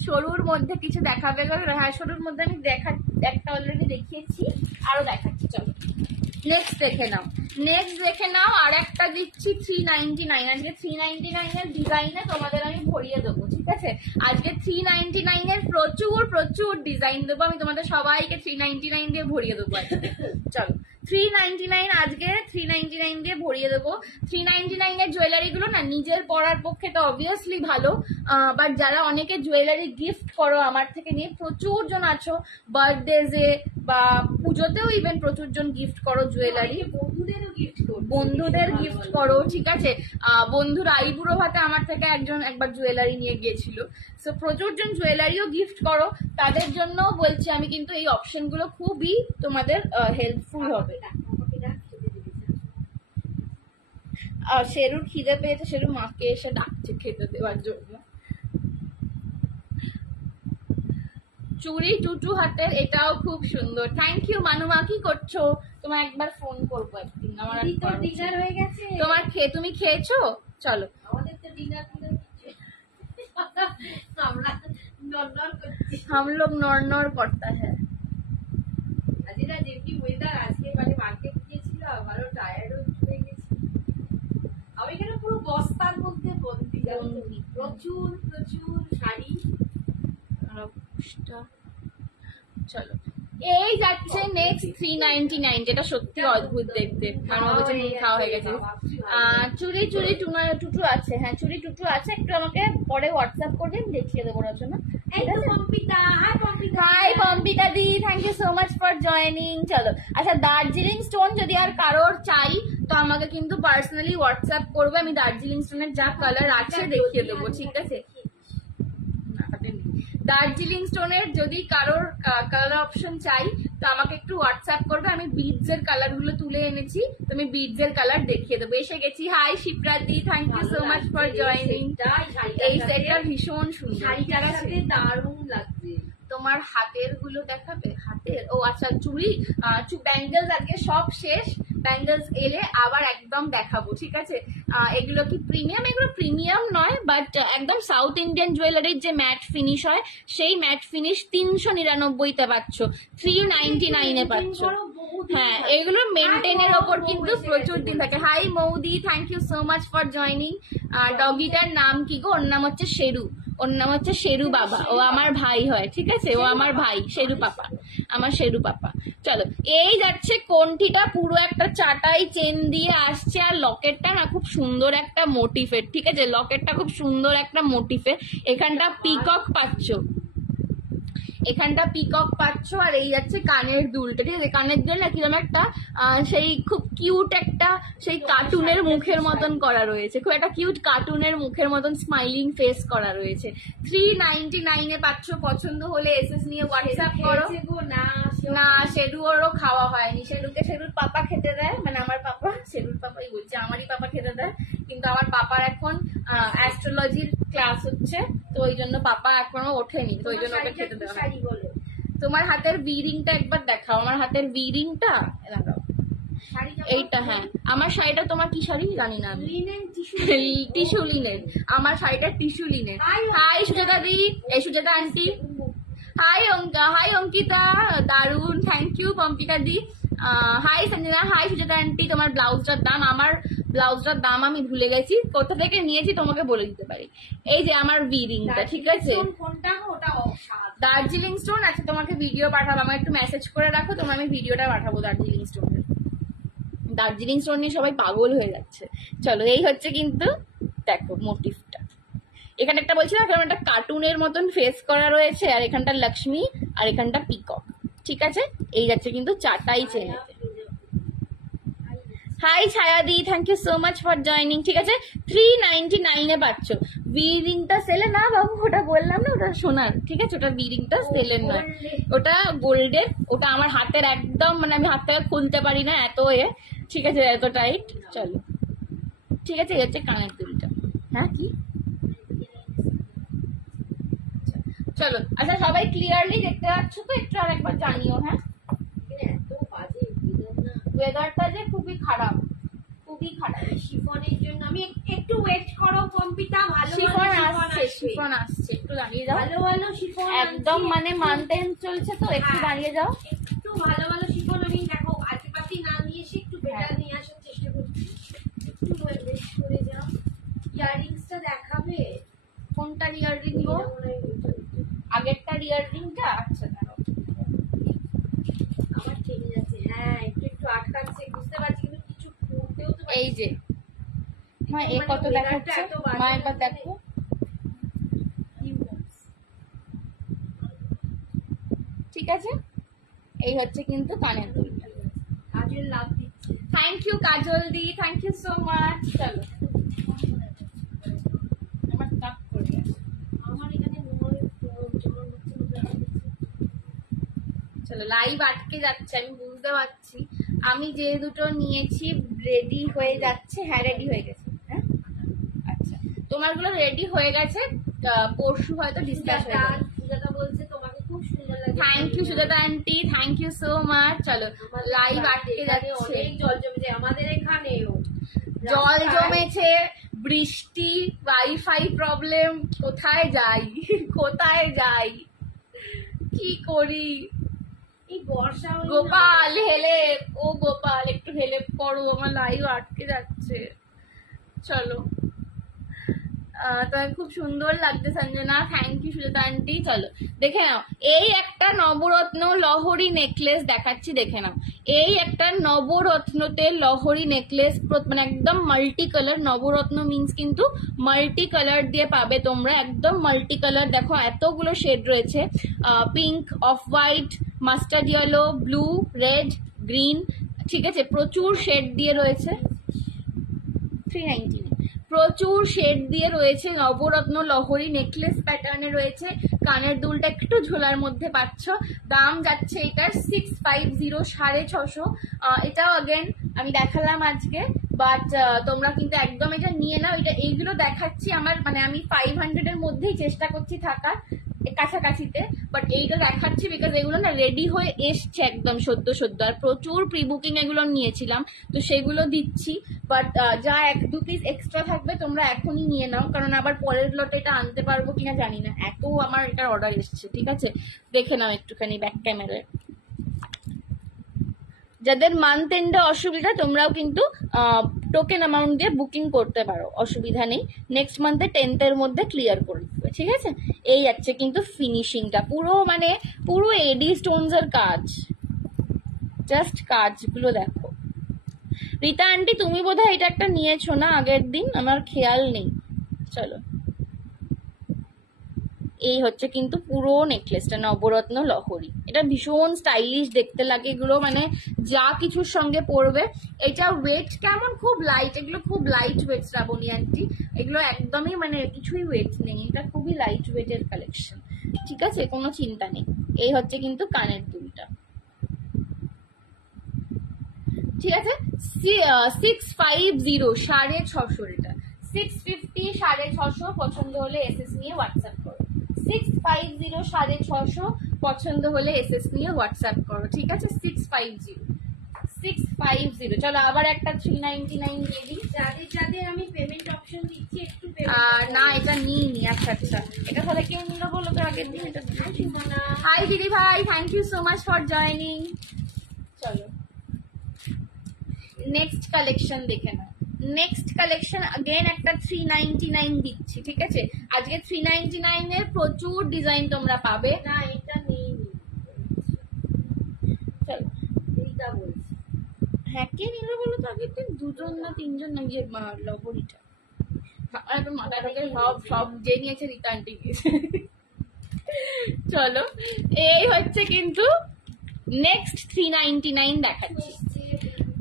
শুরুর মধ্যে কিছু দেখাবে গো? হ্যাঁ, শুরুর মধ্যে আমি একটা অলরেডি দেখিয়েছি, আরো দেখাচ্ছি। চলো নেক্সট দেখে নাও, নেক্সট দেখে নাও। আর একটা দিচ্ছি 399, আজকে 399 এর ডিজাইনে তোমাদের আমি ভরিয়ে দেবো। ঠিক আছে, আজকে 399 এর প্রচুর প্রচুর ডিজাইন দেবো আমি তোমাদের সবাইকে, 399 দিয়ে ভরিয়ে দেবো আজকে। চলো 399 আজকে 399 দিয়ে ভরিয়ে দেবো। 399 এর জুয়েলারি গুলো না নিজের পরার পক্ষে তো অবভিয়াসলি ভালো, বাট যারা অনেকে জুয়েলারি গিফট করো আমার থেকে নিয়ে, প্রচুর জন আছো বার্থডেজে বা পুজোতেও ইভেন প্রচুর জন গিফট করো জুয়েলারি, বন্ধুদের গিফট করো, ঠিক আছে। বন্ধুর আইবুড়ো ভাতে আমার থেকে একবার জুয়েলারি নিয়ে গিয়েছিল। সো প্রচুর জন জুয়েলারিও গিফট করো, তাদের জন্য বলছি আমি কিন্তু এই অপশন গুলো খুবই তোমাদের হেল্পফুল হবে। শেরুর খিদে পেয়েছে, শেরু মাকে এসে ডাকছে খেতে দেওয়ার জন্য। চুড়ি টুটু হাতের, এটাও খুব সুন্দর। থ্যাংক ইউ মানুমা, কি করছো? তোমার একবার ফোন করবো একদিন। আমার ডিনার হয়ে গেছে, তোমার তুমি খেয়েছো? চলো আমাদের তো ডিনার আমরা নড়নড় করছি, हम लोग नॉर्नर करता है। আজিরা যেমনি ওয়েদার আজকে, মানে মার্কেট গিয়েছিলাম আবারও টায়ার্ড হয়ে গেছি। আমি এখানে পুরো বস্তার মধ্যে বন্দি, প্রচুর প্রচুর শাড়ি। চলো এই যাচ্ছে নেক্সট 399, যেটা সত্যি অদ্ভুত দেখতে, কারণ বলছে নুন খাওয়া হয়ে গেছে। চুড়ি চুড়ি টুটু আছে, হ্যাঁ চুড়ি টুটু আছে, একটু আমাকে পরে হোয়াটসঅ্যাপ করবেন, দেখিয়ে দেবো Rachana. Hi Pompita di, thank you so much for joining. চলো আচ্ছা, দার্জিলিং স্টোন যদি আর কারোর চাই তো আমাকে কিন্তু পার্সোনালি হোয়াটসঅ্যাপ করবে, আমি দার্জিলিং স্টোনের যা কালার আছে দেখিয়ে দেবো, ঠিক আছে। দার্জিলিং স্টোনের যদি কারোর কালার অপশন চাই তো আমাকে একটু হোয়াটসঅ্যাপ করবে, আমি বিডস এর কালার গুলো তুলে এনেছি, তো আমি বিডস এর কালার দেখিয়ে দেবো। এসে গেছি। হাই শিপ্রাদি, thank you so much for joining. এই সেটটা ভীষণ সুন্দর, শাড়িটার সাথে দারুণ লাগছে। তোমার হাতের গুলো দেখাবে? হাতের, ও আচ্ছা চুড়ি, ব্যাঙ্গেলস আজকে সব শেষ, ব্যাঙ্গেলস এলে আবার একদম দেখাবো, ঠিক আছে। এগুলো কি প্রিমিয়াম? এগুলো প্রিমিয়াম নয়, বাট একদম সাউথ ইন্ডিয়ান জুয়েলারির যে ম্যাট ফিনিশ হয় সেই ম্যাট ফিনিশ 399-তে পাচ্ছ, 399-এ পাচ্ছ। হ্যাঁ, এগুলো মেনটেনের ওপর কিন্তু প্রচুর দিন থাকে। হাই মৌদি, thank you so much for joining. ডগিটার নাম কি গো? ওর নাম হচ্ছে শেরু, ওর নাম হচ্ছে শেরু বাবা, ও আমার ভাই হয়, ঠিক আছে, ও আমার ভাই, শেরু পাপা, আমার শেরু পাপা। চলো এই যাচ্ছে কোনটিটা পুরো একটা চাটাই চেন দিয়ে আসছে, আর লকেটটা না খুব সুন্দর একটা মোটিফের, ঠিক আছে, লকেটটা খুব সুন্দর একটা মোটিফের। এখানটা পিকক পাচ্ছ, এখানটা পিকক পাচ্ছ, আর এই যাচ্ছে কানের দুলটা, ঠিক আছে। কানের দুল না কিরকম একটা সেই খুব কিউট একটা সেই কার্টুনের মুখের মতন করা রয়েছে, খুব একটা কিউট কার্টুনের মুখের মতন স্মাইলিং ফেস করা রয়েছে। 399-এ পাচ্ছ। পছন্দ হলে এসএস নিয়ে হোয়াটসঅ্যাপ করো। না শেরু ওরও খাওয়া হয়নি, শেরুকে শেরুর পাপা খেতে দেয়, মানে আমার পাপা, শেরুর পাপাই বলছে, আমারই পাপা খেতে দেয়, কিন্তু আমার পাপার এখন অ্যাস্ট্রোলজির ক্লাস হচ্ছে, তো ওই জন্য পাপা এখনো ওঠেনি, তো ওই জন্য ওকে খেতে দেওয়া। তোমার হাতের বিরিংটা একবার দেখাও, আমার হাতের বিরিংটা দেখাও, এইটা। হ্যাঁ আমার শাড়িটা, তোমার কি শাড়ি জানি না আমি, টিস্যু লিনেন, আমার শাড়িটা tissue linen. Hi Sujata di, এই সুজাতা আন্টি। হাই অঙ্কিতা, দারুন, thank you Pompita di. Hi Sanjana, hi Sujata aunty. তোমার ব্লাউজটার দাম, আমার ব্লাউজটার দাম আমি ভুলে গেছি, কোথা থেকে নিয়েছি তোমাকে বলে দিতে পারি। এই যে আমার বিরিংটা, ঠিক আছে, দার্জিলিং স্টোন। আচ্ছা তোমাকে ভিডিও পাঠাবো, আমার একটু মেসেজ করে রাখো, তোমার আমি ভিডিওটা পাঠাবো দার্জিলিং স্টোনের। দার্জিলিং স্টোন নিয়ে সবাই পাগল হয়ে যাচ্ছে। চলো এই হচ্ছে কিন্তু দেখো মোটিভটা, এখানে একটা বলছি না, এখানে একটা কার্টুনের মতন ফেস করা রয়েছে, আর এখানটা লক্ষ্মী, আর এখানটা পিকক, ঠিক আছে। এই যাচ্ছে কিন্তু চাটাই চেনে। হাই ছায়াদি, thank you so much for joining, ঠিক আছে। 399-এ পাচ্ছ। বিরিংটা সেলে না বাবু, ওটা বললাম না, ওটা সোনার, ঠিক আছে, ওটা বিরিংটা সেলের নয়, ওটা গোল্ডের। ওটা আমার হাতের একদম, মানে আমি হাত থেকে খুলতে পারি না এত ঠিক আছে, এত টাইট। চলো ঠিক আছে, এই হচ্ছে কানের দুলটা। হ্যাঁ কি, চলো আচ্ছা সবাই ক্লিয়ারলি দেখতে পাচ্ছ তো? একটু আর একবার জানিও। হ্যাঁ ওয়েদারটা যে খুবই খারাপ, খুবই খারাপ। শিফনের জন্য আমি একটু ওয়েট করো পম্পিতা, ভালো শিফন আসছে, শিফন আসছে, একটু দাঁড়িয়ে যাও। ভালো ভালো শিফন একদম মানে মান্থ এন্ড চলছে তো, একটু দাঁড়িয়ে যাও। একটু ভালো ভালো শিফন আমি দেখো আজেবাজি না নিয়ে এসে একটু বেটার নিয়ে আসার চেষ্টা করছি, একটু ওয়েট করে যাও। ইয়াররিংসটা দেখাবে? কোনটা ইয়াররিং গো? আগেরটা ইয়াররিংটা? আচ্ছা দাঁড়াও, আমার টেনে যাচ্ছে, হ্যাঁ একটু একটু আটকাচ্ছে বুঝতে পারছি, কিন্তু কিছু করতেও তো এই যে মা এ মানে কত weather টা দেখাচ্ছে, এত বাজে মা একবার মানে- দেখো। ঠিক আছে, এই হচ্ছে কিন্তু কানের দুলটা। কাজের লাভ দিচ্ছে। Thank you Kajal di, thank you so much. চলো আমার টাক করে গেছে। আমার এখানে মোবাইল জমা হচ্ছে। চলো লাইভ আটকে যাচ্ছে, আমি বুঝতে পারছি। আমি যে দুটো নিয়েছি রেডি হয়ে যাচ্ছে। হ্যাঁ রেডি হয়ে গেছে। হ্যাঁ আচ্ছা, তোমারগুলো রেডি হয়ে গেছে, পরশু হয়তো ডিসপ্যাচ হয়ে যাবে। সুজাতা বলছে তোমাকে খুব সুন্দর লাগে। Thank you Sujata aunty, thank you so much. চলো লাইভ আটকে যাচ্ছে, অনেক জল জমেছে আমাদের এখানেও, জল জমেছে, বৃষ্টি, ওয়াইফাই প্রবলেম, কোথায় যাই কোথায় যাই, কি করি? এই বর্ষা হলে না- গোপাল হেলেপ, ও গোপাল একটু হেল্প করো, আমার লাইভ আটকে যাচ্ছে। চলো তোমার খুব সুন্দর লাগছে Sanjana, thank you Sujata aunty. চলো দেখে নাও, এই একটা নবরত্ন লহরী নেকলেস দেখাচ্ছি, দেখে নাও। এই একটা নবরত্নতে লহরী নেকলেস, মানে একদম মাল্টি কালার। নবরত্ন মিন্স কিন্তু মাল্টি কালার দিয়ে পাবে তোমরা, একদম মাল্টি কালার। দেখো এতগুলো শেড রয়েছে, pink, off white, mustard yellow, blue, red, green, ঠিক আছে, প্রচুর শেড দিয়ে রয়েছে। 390 প্রচুর শেড দিয়ে রয়েছে, নবরত্ন লহরী নেকলেস প্যাটার্নে রয়েছে। কানের দুলটা একটু ঝোলার মধ্যে পাচ্ছ। দাম যাচ্ছে এটার 650, 650। এটাও অ্যাগেন আমি দেখালাম আজকে, বাট তোমরা কিন্তু একদম এটা নিয়ে নাও। এটা এইগুলো দেখাচ্ছি আমার, মানে আমি 500 এর মধ্যেই চেষ্টা করছি থাকার কাছাকাছিতে, বাট এইটা দেখাচ্ছি বিকজ এগুলো না রেডি হয়ে এসছে একদম সদ্য সদ্য। আর প্রচুর প্রি বুকিং এগুলো নিয়েছিলাম, তো সেগুলো দিচ্ছি। বাট যা 1-2 পিস এক্সট্রা থাকবে তোমরা এখনই নিয়ে নাও, কারণ আবার পরের লটে এটা আনতে পারবো কিনা জানি না, এত আমার এটার অর্ডার এসছে। ঠিক আছে, দেখে নাও একটুখানি ব্যাক ক্যামেরায়। যাদের মান্থ এন্ডে অসুবিধা তোমরাও কিন্তু টোকেন অ্যামাউন্ট দিয়ে বুকিং করতে পারো, অসুবিধা নেই। নেক্সট মান্থে 10th এর মধ্যে ক্লিয়ার করে দেবে। ঠিক আছে, এই যাচ্ছে কিন্তু ফিনিশিংটা পুরো, মানে পুরো এডি স্টোনস এর কাজ, জাস্ট কাজগুলো দেখো। রীতা আন্টি তুমি বোধহয় এটা একটা নিয়েছো না আগের দিন, আমার খেয়াল নেই। চলো এই হচ্ছে কিন্তু পুরো নেকলেসটা, নবরত্ন লহরী। এটা ভীষণ স্টাইলিশ দেখতে লাগে, এগুলো মানে যা কিছুর সঙ্গে পরবে। এটা ওয়েট কেমন, খুব লাইট, এগুলো খুব লাইট ওয়েট শ্রাবণী আন্টি, এগুলো একদমই মানে কিছুই ওয়েট নেই, এটা খুবই লাইট ওয়েটের কালেকশন। ঠিক আছে, কোনো চিন্তা নেই। এই হচ্ছে কিন্তু কানের দুলটা। ঠিক আছে, 650, 650 এটা 650, 650। পছন্দ হলে এসএস নিয়ে হোয়াটসঅ্যাপ করো। 650, 650 পছন্দ হলে এসএস নিয়ে হোয়াটসঅ্যাপ করো। ঠিক আছে, 650। চলো আবার একটা 399 দিয়ে দিই। যাদের যাদের আমি পেমেন্ট অপশন দিচ্ছি একটু না এটা নিইনি। আচ্ছা আচ্ছা, এটা তাহলে কেউ নিল বলো তো আগের দিন। এটা হাই দিদি ভাই, thank you so much for joining. চলো নেক্সট কালেকশন দেখে নাও। নেক্সট কালেকশন अगेन একটা 399 দিচ্ছি। ঠিক আছে, আজকে 399 এর প্রচুর ডিজাইন তোমরা পাবে। না এটা নেই, চলো এইটা বলছি। হ্যাঁ কে নিল বলো তো আগের দিন? দুজন না তিনজন না, যে লবরিটা একদম মাথা ঢোকে, সব যে নিয়েছে রিটার্ন টিকিট। চলো এই হচ্ছে কিন্তু নেক্সট 399 দেখাচ্ছি।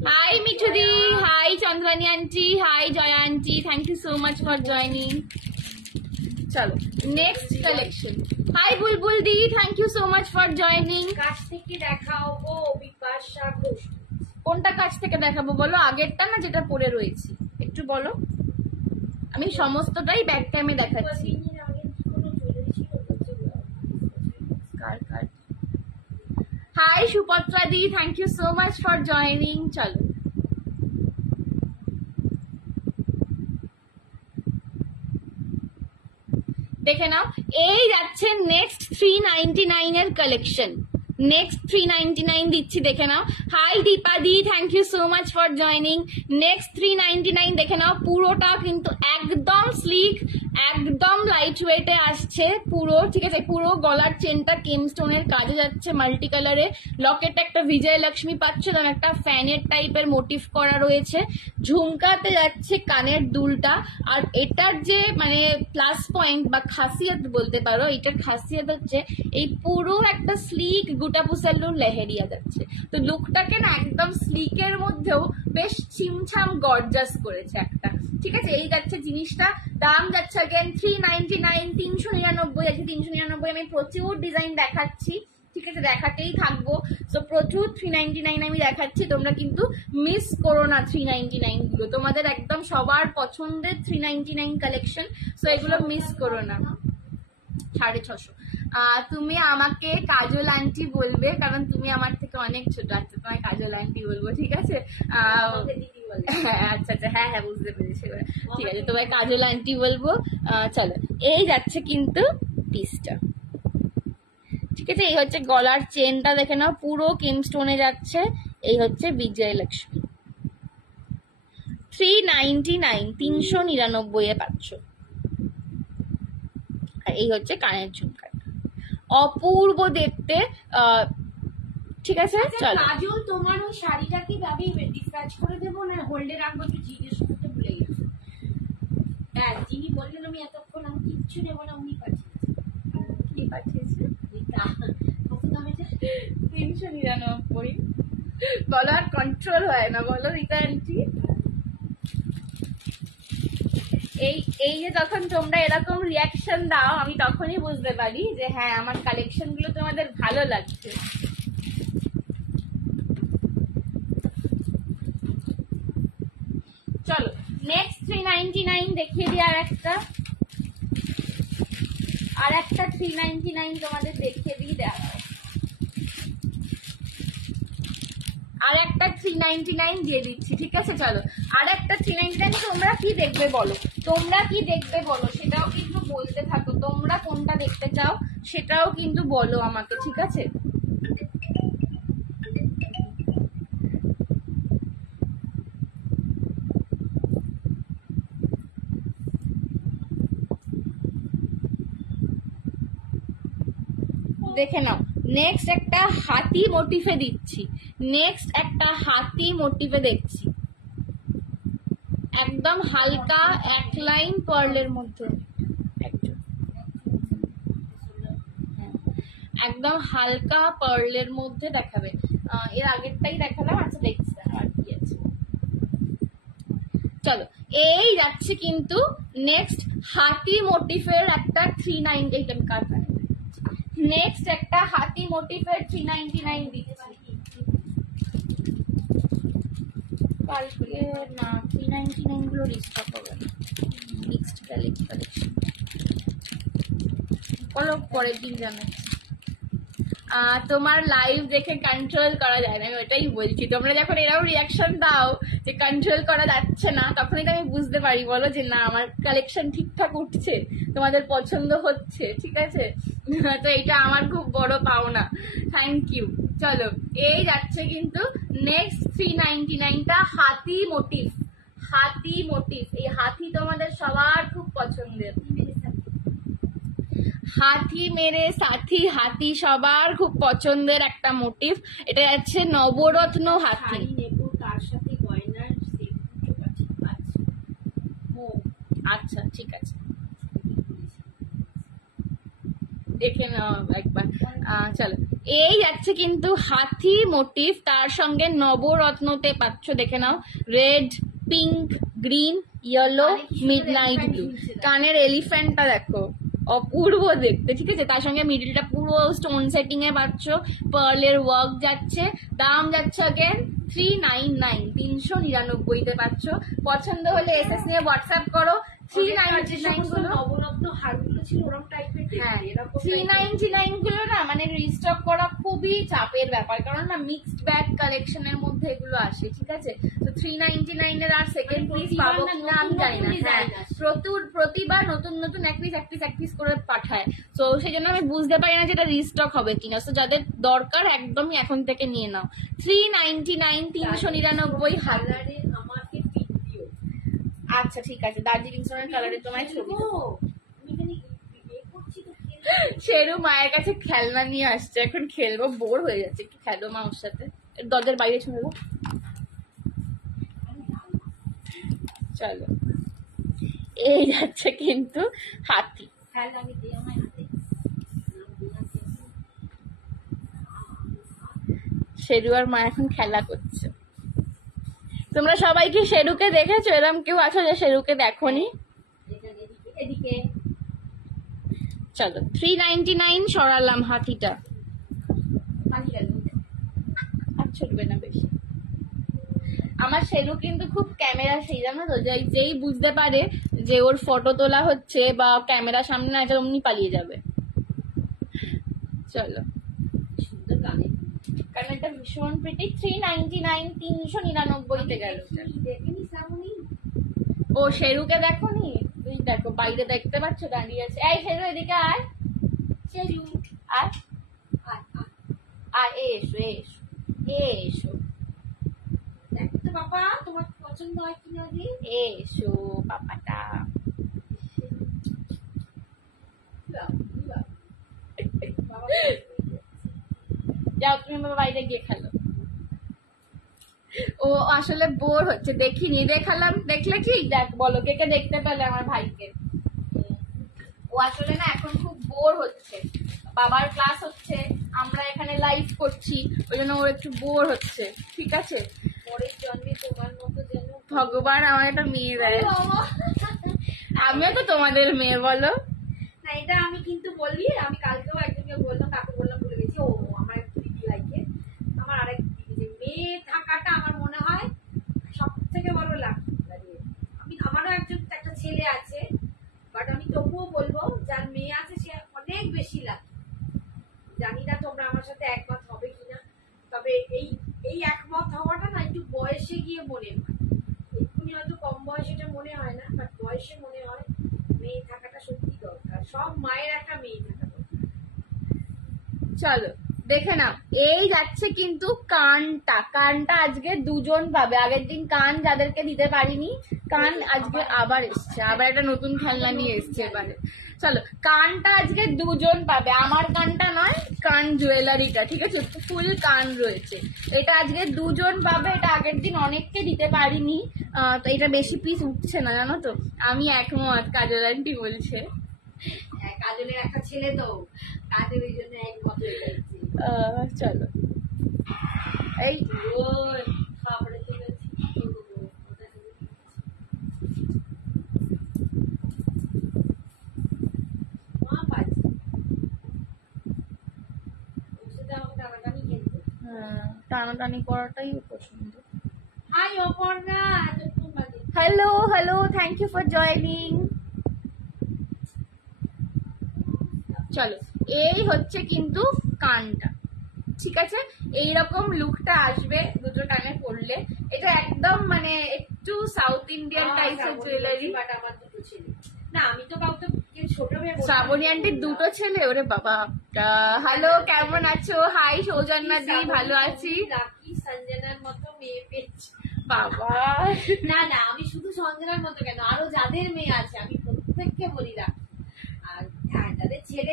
হাই মিঠুদি, hi Chandrani aunty, hi Jaya aunty, thank you so much for joining. চলো next collection. Hi Bulbul di, thank you so much for joining. কাছ থেকে দেখাও গো বিপাশা ঘোষ। কোনটা কাছ থেকে দেখাবো বলো, আগেরটা না যেটা পরে রয়েছি? একটু বলো, আমি সমস্তটাই ব্যাক ক্যামে দেখাচ্ছি। Hi Supatra di, thank you so much for joining. চলো দেখে নাও, এই যাচ্ছে নেক্সট 399 এর কালেকশন। নেক্সট 399 দিচ্ছি, দেখে নাও। Hi Dipa di, thank you so much for joining. Next 399 দেখে নাও, পুরোটা কিন্তু একদম স্লিক, একদম লাইট ওয়েটে আসছে পুরো, ঠিক আছে। পুরো গলার চেনটা কেমস্টোনের কাজে যাচ্ছে, মাল্টি কালারে। লকেটটা একটা বিজয় লক্ষ্মী পাচ্ছ, এবং একটা ফ্যানের টাইপের মোটিভ করা রয়েছে। ঝুমকাতে যাচ্ছে কানের দুলটা। আর এটার যে মানে প্লাস পয়েন্ট বা খাসিয়ত বলতে পারো, এটার খাসিয়ত হচ্ছে এই পুরো একটা স্লিক গুটাপুসাল্লু লেহেরিয়া যাচ্ছে। তো লুকটাকে না একদম স্লিকের মধ্যেও বেশ ছিমছাম গর্জাস করেছে একটা, ঠিক আছে। এই যাচ্ছে জিনিসটা, দাম যাচ্ছে अगेन 399, 399 আছে। 399 আমি প্রচুর ডিজাইন দেখাচ্ছি, ঠিক আছে, দেখাতেই থাকবো। তো প্রচুর 399 আমি দেখাচ্ছি, তোমরা কিন্তু মিস করো না 399 গুলো, তোমাদের একদম সবার পছন্দের 399 কালেকশন। তো এগুলো মিস করো না। 650। তুমি আমাকে কাজল আন্টি বলবে, কারণ তুমি আমার থেকে অনেক ছোট। আচ্ছা, তোমায় কাজল আন্টি বলবো, ঠিক আছে। আচ্ছা আচ্ছা, হ্যাঁ হ্যাঁ, বুঝতে পেরেছি, ঠিক আছে, তোমায় কাজল আন্টি বলবো। চলো, এই যাচ্ছে কিন্তু পিসটা, ঠিক আছে। এই হচ্ছে গলার চেনটা, দেখে নাও পুরো কেমস্টোনে যাচ্ছে। এই হচ্ছে বিজয় লক্ষ্মী। 399, 399 এ পাচ্ছ। আর এই হচ্ছে কানের ঝুমকা, অপূর্ব দেখতে, ঠিক আছে। চলো, কাজল তোমার ওই শাড়িটা কি আমি ডিসপ্যাচ করে দেবো না হোল্ডে রাখবো? একটু জিজ্ঞেস করতে ভুলে গেছি। হ্যাঁ, যিনি বললেন আমি এতক্ষণ আমি কিচ্ছু নেবো না, উনি পাঠিয়েছে। কি পাঠিয়েছে? কত দাম এটা? 399। বলো, আর কন্ট্রোল হয় না, বলো রীতা আন্টি। এই যে যখন তোমরা এরকম রিয়াকশন দাও, আমি তখনই বুঝতে পারি যে হ্যাঁ, আমার কালেকশন গুলো তোমাদের ভালো লাগছে। চলো, নেক্সট 399 দেখিয়ে দিই। আর একটা 399 তোমাদের দেখিয়ে দিই। আর একটা 399 দিয়ে দিচ্ছি, ঠিক আছে। চলো, আর একটা 399। তোমরা কি দেখবে বলো, সেটাও কিন্তু বলতে থাকো। তোমরা কোনটা দেখতে চাও সেটাও কিন্তু বলো আমাকে, ঠিক আছে। দেখে নাও, নেক্সট একটা হাতি মোটিফে দিচ্ছি, দেখছি একদম হালকা এক লাইন পার্লের মধ্যে, একদম হালকা পার্লের মধ্যে দেখাবে। এর আগেরটাই দেখালাম। আচ্ছা, দেখছি আর কি আছে। চলো, এই যাচ্ছে কিন্তু নেক্সট হাতি মোটিফের একটা 398। নেক্সট একটা হাতি মোটিফের 399 দিচ্ছি। কালকে না, 399 গুলো রিস্টক হবে না, নেক্সট কালেকশন বলো, পরের দিন জানাচ্ছি। তোমার লাইভ দেখে কন্ট্রোল করা যায় না, আমি ওটাই বলছি। তোমরা যখন এরাও রিয়াকশন দাও যে কন্ট্রোল করা যাচ্ছে না, তখনই তো আমি বুঝতে পারি, বলো যে না, আমার কালেকশন ঠিকঠাক উঠছে, তোমাদের পছন্দ হচ্ছে, ঠিক আছে। তো এটা আমার খুব বড় পাওনা, থ্যাংক ইউ। চলো, এই যাচ্ছে কিন্তু নেক্সট 399টা হাতি মোটিভ। এই হাতি তোমাদের সবার খুব পছন্দের। হাতি মেরে সাথী, হাতি সবার খুব পছন্দের একটা মোটিভ। এটা যাচ্ছে নবরত্ন হাতি। তার সাথে গয়নার আচ্ছা, ঠিক আছে, দেখে নাও একবার। চলো, এই যাচ্ছে কিন্তু হাতি মোটিভ, তার সঙ্গে নবরত্নতে পাচ্ছ, দেখে নাও, red, pink, green, yellow, midnight blue. কানের এলিফ্যান্টটা দেখো, অপূর্ব দেখতে, ঠিক আছে। তার সঙ্গে মিডিলটা পুরো স্টোন সেটিং এ পাচ্ছ, পার্লের ওয়ার্ক যাচ্ছে। দাম যাচ্ছে अगेन 399, 399 তে পাচ্ছ। পছন্দ হলে এসএস নিয়ে হোয়াটসঅ্যাপ করো। 399 গুলো নবরত্ন হারগুলো ছিল ওরকম টাইপের। হ্যাঁ, 399 গুলো না মানে রিস্টক করা খুবই চাপের ব্যাপার, কারণ না মিক্সড ব্যাগ কালেকশনের মধ্যে এগুলো আসে, ঠিক আছে। তো 399 এর আর সেকেন্ড পিস পাবো কিনা আমি জানি না। হ্যাঁ, প্রতিবার নতুন নতুন এক পিস করে পাঠায়, তো সেই জন্য আমি বুঝতে পারি না যেটা রিস্টক হবে কিনা। তো যাদের দরকার একদমই এখন থেকে নিয়ে নাও। 399, 399 হাজারে। আচ্ছা ঠিক আছে, দার্জিলিং সোনার কালারে তোমায় ছবি দেবো। শেরু মায়ের কাছে খেলনা নিয়ে আসছে, এখন খেলবো, বোর হয়ে যাচ্ছে, একটু খেলো মা ওর সাথে, দরজার বাইরে ছড়বো। চলো, এই যাচ্ছে কিন্তু হাতি। শেরু আর মা এখন খেলা করছে। তোমরা সবাই কি শেরুকে দেখেছো? এরকম কেউ আছো যে শেরুকে দেখোনি? এদিকে চলো 399 সরালাম হাতিটা, আর ছুটবে না বেশি। আমার শেরু কিন্তু খুব ক্যামেরা সেই, জানো তো, যেই বুঝতে পারে যে ওর ফটো তোলা হচ্ছে বা ক্যামেরা সামনে না, এটা অমনি পালিয়ে যাবে। চলো, সুন্দর গানে কারণ এটা ভীষণ প্রিটি। 399 399 গেল। দেখেনি শ্রাবণী? ও শেরুকে দেখোনি? তুই দেখো, বাইরে দেখতে পাচ্ছ দাঁড়িয়ে আছে। এই শেরু এদিকে আয়, শেরু আয় আয় আয় আয়, এসো এসো এসো দেখো তো বাবা তোমার পছন্দ হয় কিনা দি। এসো পাপাটা। যাও তুমি বাবা বাইরে গিয়ে খেলো। ও আসলে বোর হচ্ছে, দেখিনি, দেখালাম, দেখলে কি, দেখ বলো কে কে দেখতে পেলে আমার ভাইকে। ও আসলে না এখন খুব বোর হচ্ছে, বাবার ক্লাস হচ্ছে, আমরা এখানে লাইভ করছি, ওই জন্য ওর একটু বোর হচ্ছে। ঠিক আছে, পরের জন্মে তোমার মতো যেন ভগবান আমার একটা মেয়ে দেয়। আমিও তো তোমাদের মেয়ে, বলো না। এটা আমি কিন্তু বলি, আমি কালকেও একজনকে বললাম, কাকে বললাম ভুলে গেছি, ও আমার এক দিদি লাইকে, আমার আরেক দিদি, যে মেয়ে থাকাটা আমার মনে হয় সব থেকে বড় লাকি। আমি আমারও একটা ছেলে আছে, বাট আমি তবুও বলবো যার মেয়ে আছে সে অনেক বেশি লাকি। জানি না তোমরা আমার সাথে একমত হবে কিনা, তবে এই একমত হওয়াটা না একটু বয়সে গিয়ে মনে হয়, এক্ষুনি হয়তো কম বয়সে এটা মনে হয় না, বাট বয়সে মনে হয় মেয়ে থাকাটা সত্যি দরকার। সব মায়ের একটা মেয়ে থাকা দরকার। চলো দেখে নাও, এই যাচ্ছে কিন্তু কানটা আজকে দুজন পাবে। আগের দিন কান যাদেরকে দিতে পারিনি, কান আজকে আবার এসছে, আবার একটা নতুন খেলনা নিয়ে এসছে এবারে। চলো, কানটা আজকে দুজন পাবে, আমার কানটা নয়, কান জুয়েলারিটা, ঠিক আছে, ফুল কান রয়েছে, এটা আজকে দুজন পাবে। এটা আগের দিন অনেককে দিতে পারিনি, তো এটা বেশি পিস উঠছে না, জানো তো। আমি একমত, কাজল আন্টি বলছে। কাজলের একটা ছেলে তো, কাজের এই জন্য একমত হয়ে যাচ্ছে। চলো, এই খাবারে চলে মা পাচ্ছি ওর সাথে আমাকে টানাটানি খেলতে। টানাটানি করাটাই পছন্দ। হাই অপর্ণা, এতক্ষণ বাদে। Hello hello, thank you for joining. চলো, এই হচ্ছে কিন্তু কানটা, ঠিক আছে, এইরকম লুকটা আসবে দুটো কানে পরলে। এটা একদম মানে একটু সাউথ ইন্ডিয়ান টাইপের জুয়েলারি। বাট আমার দুটো ছেলে না, আমি তো কাউকে ছোট ভেবে শ্রাবণী আন্টির দুটো ছেলে, ওরে বাবা। হ্যালো, কেমন আছো? হাই সৌজন্যা দি, ভালো আছি। লাকি সঞ্জনার মতো মেয়ে পেয়েছি বাবা। না না, আমি শুধু সঞ্জনার মতো কেন, আরো যাদের মেয়ে আছে আমি প্রত্যেককে বলি রাখি। আর হ্যাঁ, যাদের ছেলে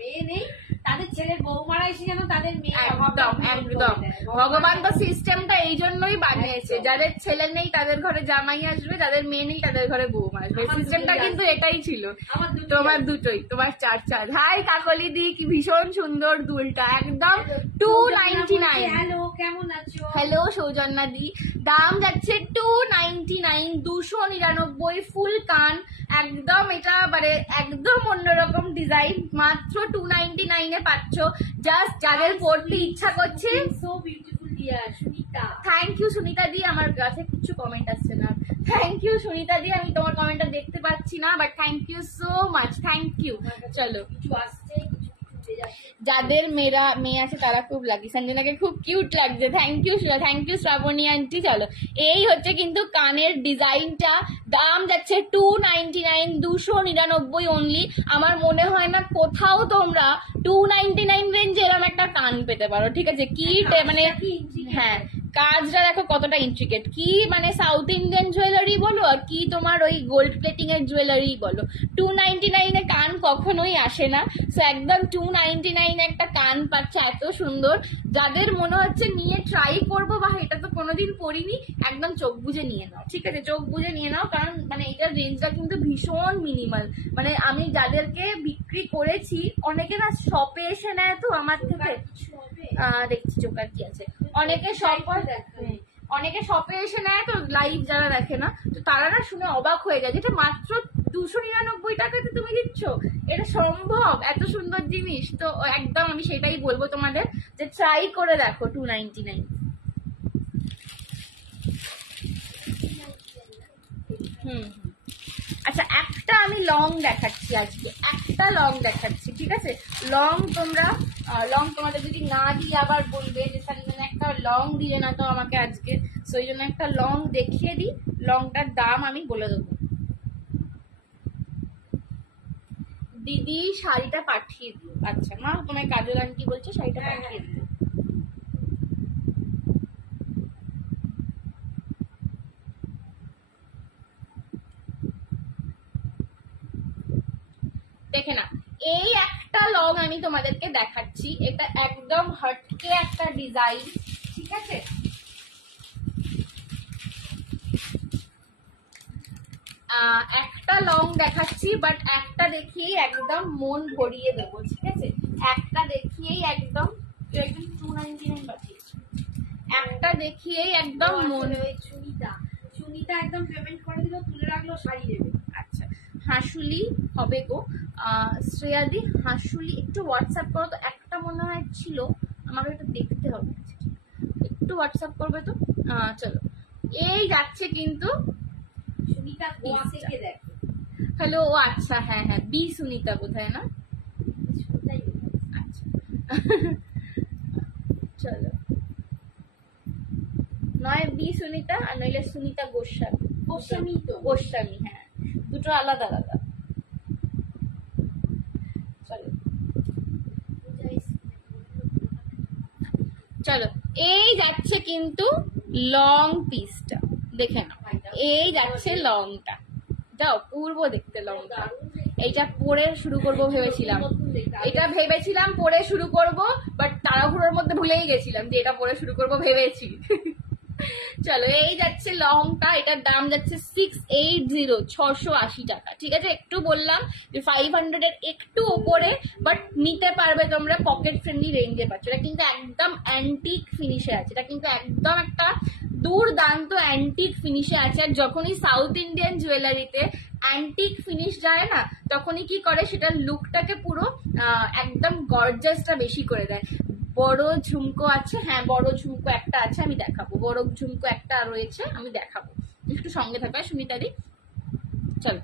মেয়ে নেই তাদের ছেলের বৌমারা এসে যেন তাদের মেয়ে একদম একদম, ভগবান তো সিস্টেমটা এই জন্যই বানিয়েছে, যাদের ছেলে নেই তাদের ঘরে জামাই আসবে, যাদের মেয়ে নেই তাদের ঘরে বৌমা আসবে। সিস্টেমটা কিন্তু এটাই ছিল। তোমার দুটোই, তোমার চার। হাই কাকলি দি, কি ভীষণ সুন্দর দুলটা, একদম 299। হ্যালো, কেমন আছো? হ্যালো সৌজন্যা দি, দাম যাচ্ছে 299, 299 ফুল কান, একদম এটা মানে একদম অন্যরকম ডিজাইন, মাত্র 299 এ পাচ্ছ। জাস্ট যাদের পড়তে ইচ্ছা করছে। So beautiful dear Sunita. Thank you Sunita di, আমার কাছে কিছু কমেন্ট আসছে না। থ্যাংক ইউ সুনিতা দি, আমি তোমার কমেন্টটা দেখতে পাচ্ছি না, but thank you so much, thank you. চলো, কিছু আসছে, কিছু কিছু যাচ্ছে। যাদের মেয়ে আছে তারা খুব লাকি। সঞ্জনাকে খুব কিউট লাগছে, থ্যাংক ইউ শ্রাবণী আন্টি। চলো, এই হচ্ছে কিন্তু কানের ডিজাইনটা, দাম যাচ্ছে 299, 299 অনলি। আমার মনে হয় না কোথাও তোমরা 299 রেঞ্জে এরকম একটা কান পেতে পারো, ঠিক আছে, কি মানে হ্যাঁ, কাজটা দেখো কতটা ইন্ট্রিকেট, কি মানে সাউথ ইন্ডিয়ান জুয়েলারি বলো আর কি তোমার ওই গোল্ড প্লেটিং এর জুয়েলারি বলো, 299 এ কান কখনোই আসে না। সো একদম 299 একটা কান পাচ্ছে এত সুন্দর, যাদের মনে হচ্ছে নিয়ে ট্রাই করবো বা এটা তো কোনোদিন পরিনি, একদম চোখ বুজে নিয়ে নাও, ঠিক আছে, চোখ বুজে নিয়ে নাও, কারণ মানে এটার রেঞ্জটা কিন্তু ভীষণ মিনিমাল। মানে আমি যাদেরকে বিক্রি করেছি অনেকে না শপে এসে নেয় তো আমার থেকে, দেখছি চোখার কি আছে, অনেকে শপে এসে নেয় তো, লাইভ যারা দেখে না তো তারা না শুনে অবাক হয়ে যায়, যেটা মাত্র 299 টাকাতে তুমি দিচ্ছ, এটা সম্ভব এত সুন্দর জিনিস? তো একদম আমি সেটাই বলবো তোমাদের যে ট্রাই করে দেখো 299। আচ্ছা একটা আমি লং দেখাচ্ছি আজকে, একটা লং দেখাচ্ছি, ঠিক আছে? লং তোমরা লং তোমাদের যদি না দিয়ে আবার বলবে যে সালমান একটা লং দিলে না তো আমাকে আজকে, সেই জন্য একটা লং দেখিয়ে দিই, লংটার দাম আমি বলে দেবো। দিদি শাড়িটা পাঠিয়ে দিও। আচ্ছা মা, তোমায় কাজল আন্টি বলছে শাড়িটা পাঠিয়ে দিও। দেখে না, এই একটা লং আমি তোমাদেরকে দেখাচ্ছি, এটা একদম হটকে একটা ডিজাইন, ঠিক আছে? একটা লং দেখাচ্ছি, বাট একটা দেখিয়েই একদম মন ভরিয়ে দেবো, ঠিক আছে? একটা দেখিয়েই একদম 299 পাঠিয়েছি, একটা দেখিয়েই একদম মন। সুনিতা একদম পেমেন্ট করে দিল, তুলে রাখলো, শাড়ি দেবে। আচ্ছা হাসুলি হবে গো, শ্রেয়াদি হাসুলি একটু হোয়াটসঅ্যাপ করো তো, একটা মনে হয় ছিল, আমাকে একটু দেখতে হবে, একটু হোয়াটসঅ্যাপ করবে তো। চলো এই যাচ্ছে কিন্তু সুনিতা গোয়া থেকে দেখো। হ্যালো, ও আচ্ছা হ্যাঁ হ্যাঁ, বি সুনিতা বোধহয় না? আচ্ছা চলো, নয় বি সুনিতা আর নইলে সুনিতা গোস্বামী। গোস্বামী তো, গোস্বামী, হ্যাঁ দুটো আলাদা আলাদা। চলো চলো এই যাচ্ছে কিন্তু লং পিসটা, দেখে নাও, এই যাচ্ছে লংটা, যাও পূর্ব দেখতে লংটা। এইটা পরে শুরু করব ভেবেছিলাম, এটা ভেবেছিলাম পরে শুরু করব, বাট তাড়াহুড়োর মধ্যে ভুলেই গেছিলাম যে এটা পরে শুরু করব ভেবেছি। চলো এই যাচ্ছে লংটা, এটার দাম যাচ্ছে 680, 680 টাকা, ঠিক আছে? একটু বললাম যে 500 এর একটু উপরে, বাট নিতে পারবে তোমরা, পকেট ফ্রেন্ডলি রেঞ্জে পাচ্ছ। এটা কিন্তু একদম অ্যান্টিক ফিনিশে আছে, এটা কিন্তু একদম একটা দুর্দান্ত অ্যান্টিক ফিনিশে আছে। আর যখনই সাউথ ইন্ডিয়ান জুয়েলারিতে অ্যান্টিক ফিনিশ যায় না, তখনই কি করে সেটার লুকটাকে পুরো একদম গর্জাসটা বেশি করে দেয়। বড় ঝুমকো আছে, হ্যাঁ বড় ঝুমকো একটা আছে, আমি দেখাবো, বড় ঝুমকো একটা রয়েছে আমি দেখাবো, একটু সঙ্গে থাকা সুমিতাদি। চলো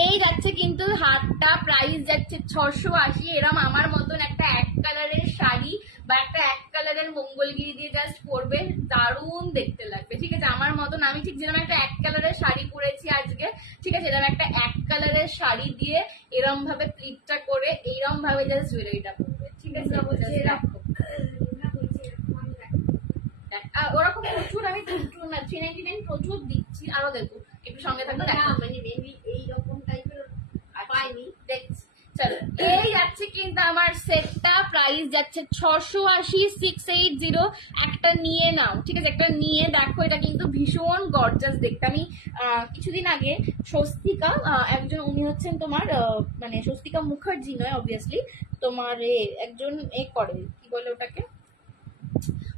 এই যাচ্ছে কিন্তু হাতটা, প্রাইস যাচ্ছে 680। এরম আমার মতন একটা এক কালারের শাড়ি বা একটা এক কালারের মঙ্গলগিরি দিয়ে জাস্ট পরবে, দারুণ দেখতে লাগবে, ঠিক আছে? আমার মতন, আমি ঠিক যেরকম একটা এক কালারের শাড়ি পরেছি আজকে, ঠিক আছে, এরকম একটা এক কালারের শাড়ি দিয়ে এরম ভাবে প্লিটটা করে এইরম ভাবে জাস্ট জুয়েলারিটা পরবে, ঠিক আছে? ওরকম প্রচুর, আমি প্রচুর না 399 প্রচুর দিচ্ছি, আরো দেখো একটু সঙ্গে থাকবে, মানে মেবি এইরকম টাইপের পাইনি, দেখছি। চলো এই যাচ্ছে কিন্তু আমার সেটটা, প্রাইস যাচ্ছে 680, 680। একটা নিয়ে নাও, ঠিক আছে? একটা নিয়ে দেখো, এটা কিন্তু ভীষণ গর্জাস দেখতে। আমি কিছুদিন আগে স্বস্তিকা, একজন, উনি হচ্ছেন তোমার মানে স্বস্তিকা মুখার্জি নয় অবভিয়াসলি, তোমার একজন করে কি বলে ওটাকে,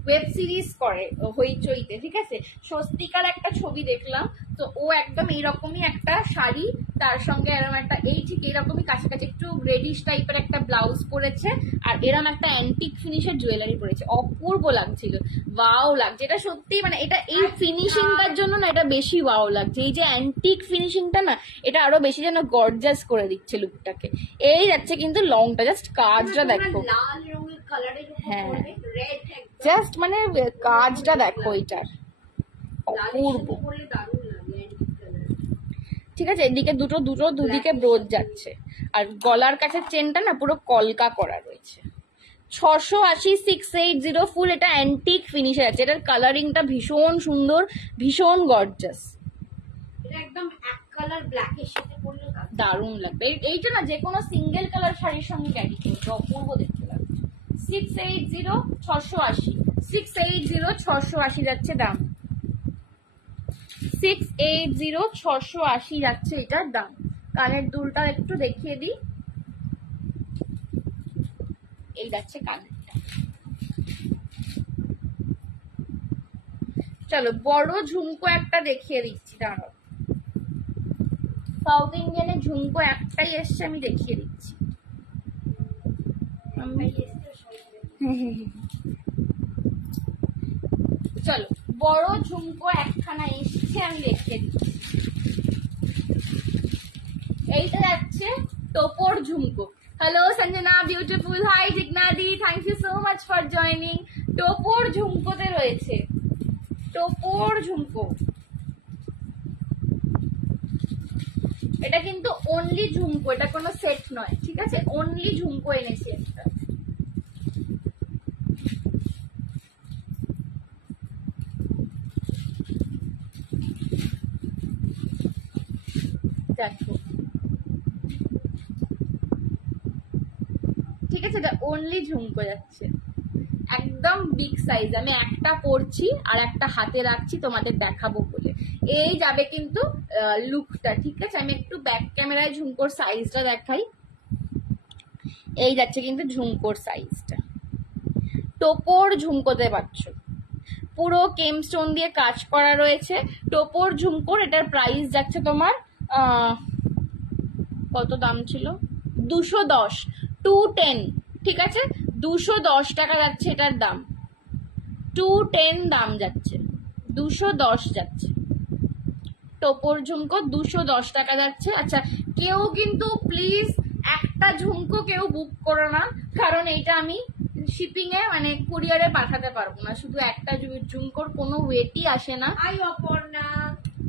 ওয়েব সিরিজ করে হইচইতে, ঠিক আছে? স্বস্তিকার একটা ছবি দেখলাম, তো ও একদম এইরকমই একটা শাড়ি, তার সঙ্গে এরকম একটা এই ঠিক এইরকমই কাছাকাছি একটু রেডিশ টাইপের একটা ব্লাউজ পরেছে, আর এরকম একটা অ্যান্টিক ফিনিশের জুয়েলারি পরেছে, অপূর্ব লাগছিল, ওয়াও লাগছে। এটা সত্যি মানে এটা এই ফিনিশিংটার জন্য না এটা বেশি ওয়াও লাগছে, এই যে অ্যান্টিক ফিনিশিংটা না এটা আরো বেশি যেন গর্জাস করে দিচ্ছে লুকটাকে। এই যাচ্ছে কিন্তু লংটা, জাস্ট কাজটা দেখো, লাল রঙের কালারের উপর হ্যাঁ রেড, জাস্ট মানে কাজটা দেখো এটার, অপূর্ব, ঠিক আছে? এদিকে দুটো দুদিকে ব্রোচ যাচ্ছে, আর গলার কাছে চেনটা না পুরো কলকা করা রয়েছে, 680 680 ফুল। এটা অ্যান্টিক ফিনিশে আছে, এটার কালারিংটা ভীষণ সুন্দর, ভীষণ গর্জাস, এটা একদম এক কালার ব্ল্যাকের সাথে পরলে দারুণ লাগবে। এইটা না যে কোনো সিঙ্গেল কালার শাড়ির সঙ্গে ক্যারি করবে, অপূর্ব দেখতে লাগবে। 680 680 680 680 যাচ্ছে দাম, 680 680 যাচ্ছে এটার দাম। কানের দুলটা একটু দেখিয়ে দিই, এই যাচ্ছে কানেরটা। চলো বড় ঝুমকো একটা দেখিয়ে দিচ্ছি, দাঁড়াও। সাউথ ইন্ডিয়ানের ঝুমকো একটাই এসছে, আমি দেখিয়ে দিচ্ছি। চলো বড় ঝুমকো একখানা এসছে, আমি দেখিয়ে দিচ্ছি। এইটা যাচ্ছে টোপর ঝুমকো। হ্যালো সঞ্জনা বিউটিফুল, হাই জিগনাদি, thank you so much for joining. টোপর ঝুমকোতে রয়েছে, টোপর ঝুমকো। এটা কিন্তু অনলি ঝুমকো, এটা কোনো সেট নয়, ঠিক আছে? অনলি ঝুমকো এনেছি একটা। দেখো ঠিক আছে, এটা অনলি ঝুমকো যাচ্ছে, একদম বিগ সাইজ। আমি একটা পরছি আর একটা হাতে রাখছি তোমাদের দেখাবো বলে। এই যাবে কিন্তু লুকটা, ঠিক আছে? আমি একটু ব্যাক ক্যামেরায় ঝুমকোর সাইজটা দেখাই। এই যাচ্ছে কিন্তু ঝুমকোর সাইজটা, টোপর ঝুমকোতে পাচ্ছ, পুরো কেমস্টোন দিয়ে কাজ করা রয়েছে। টোপর ঝুমকোর এটার প্রাইস যাচ্ছে তোমার কত দাম ছিল, 210, 210, ঠিক আছে? 210 টাকা যাচ্ছে এটার দাম, 210 দাম যাচ্ছে, 210 যাচ্ছে। টোপর ঝুমকো 210 টাকা যাচ্ছে। আচ্ছা, কেউ কিন্তু প্লিজ একটা ঝুমকো কেউ বুক করো না, কারণ এটা আমি শিপিং এ মানে কুরিয়ারে পাঠাতে পারবো না। শুধু একটা ঝুমকোর কোনো ওয়েটই আসে না। Hi Aparna,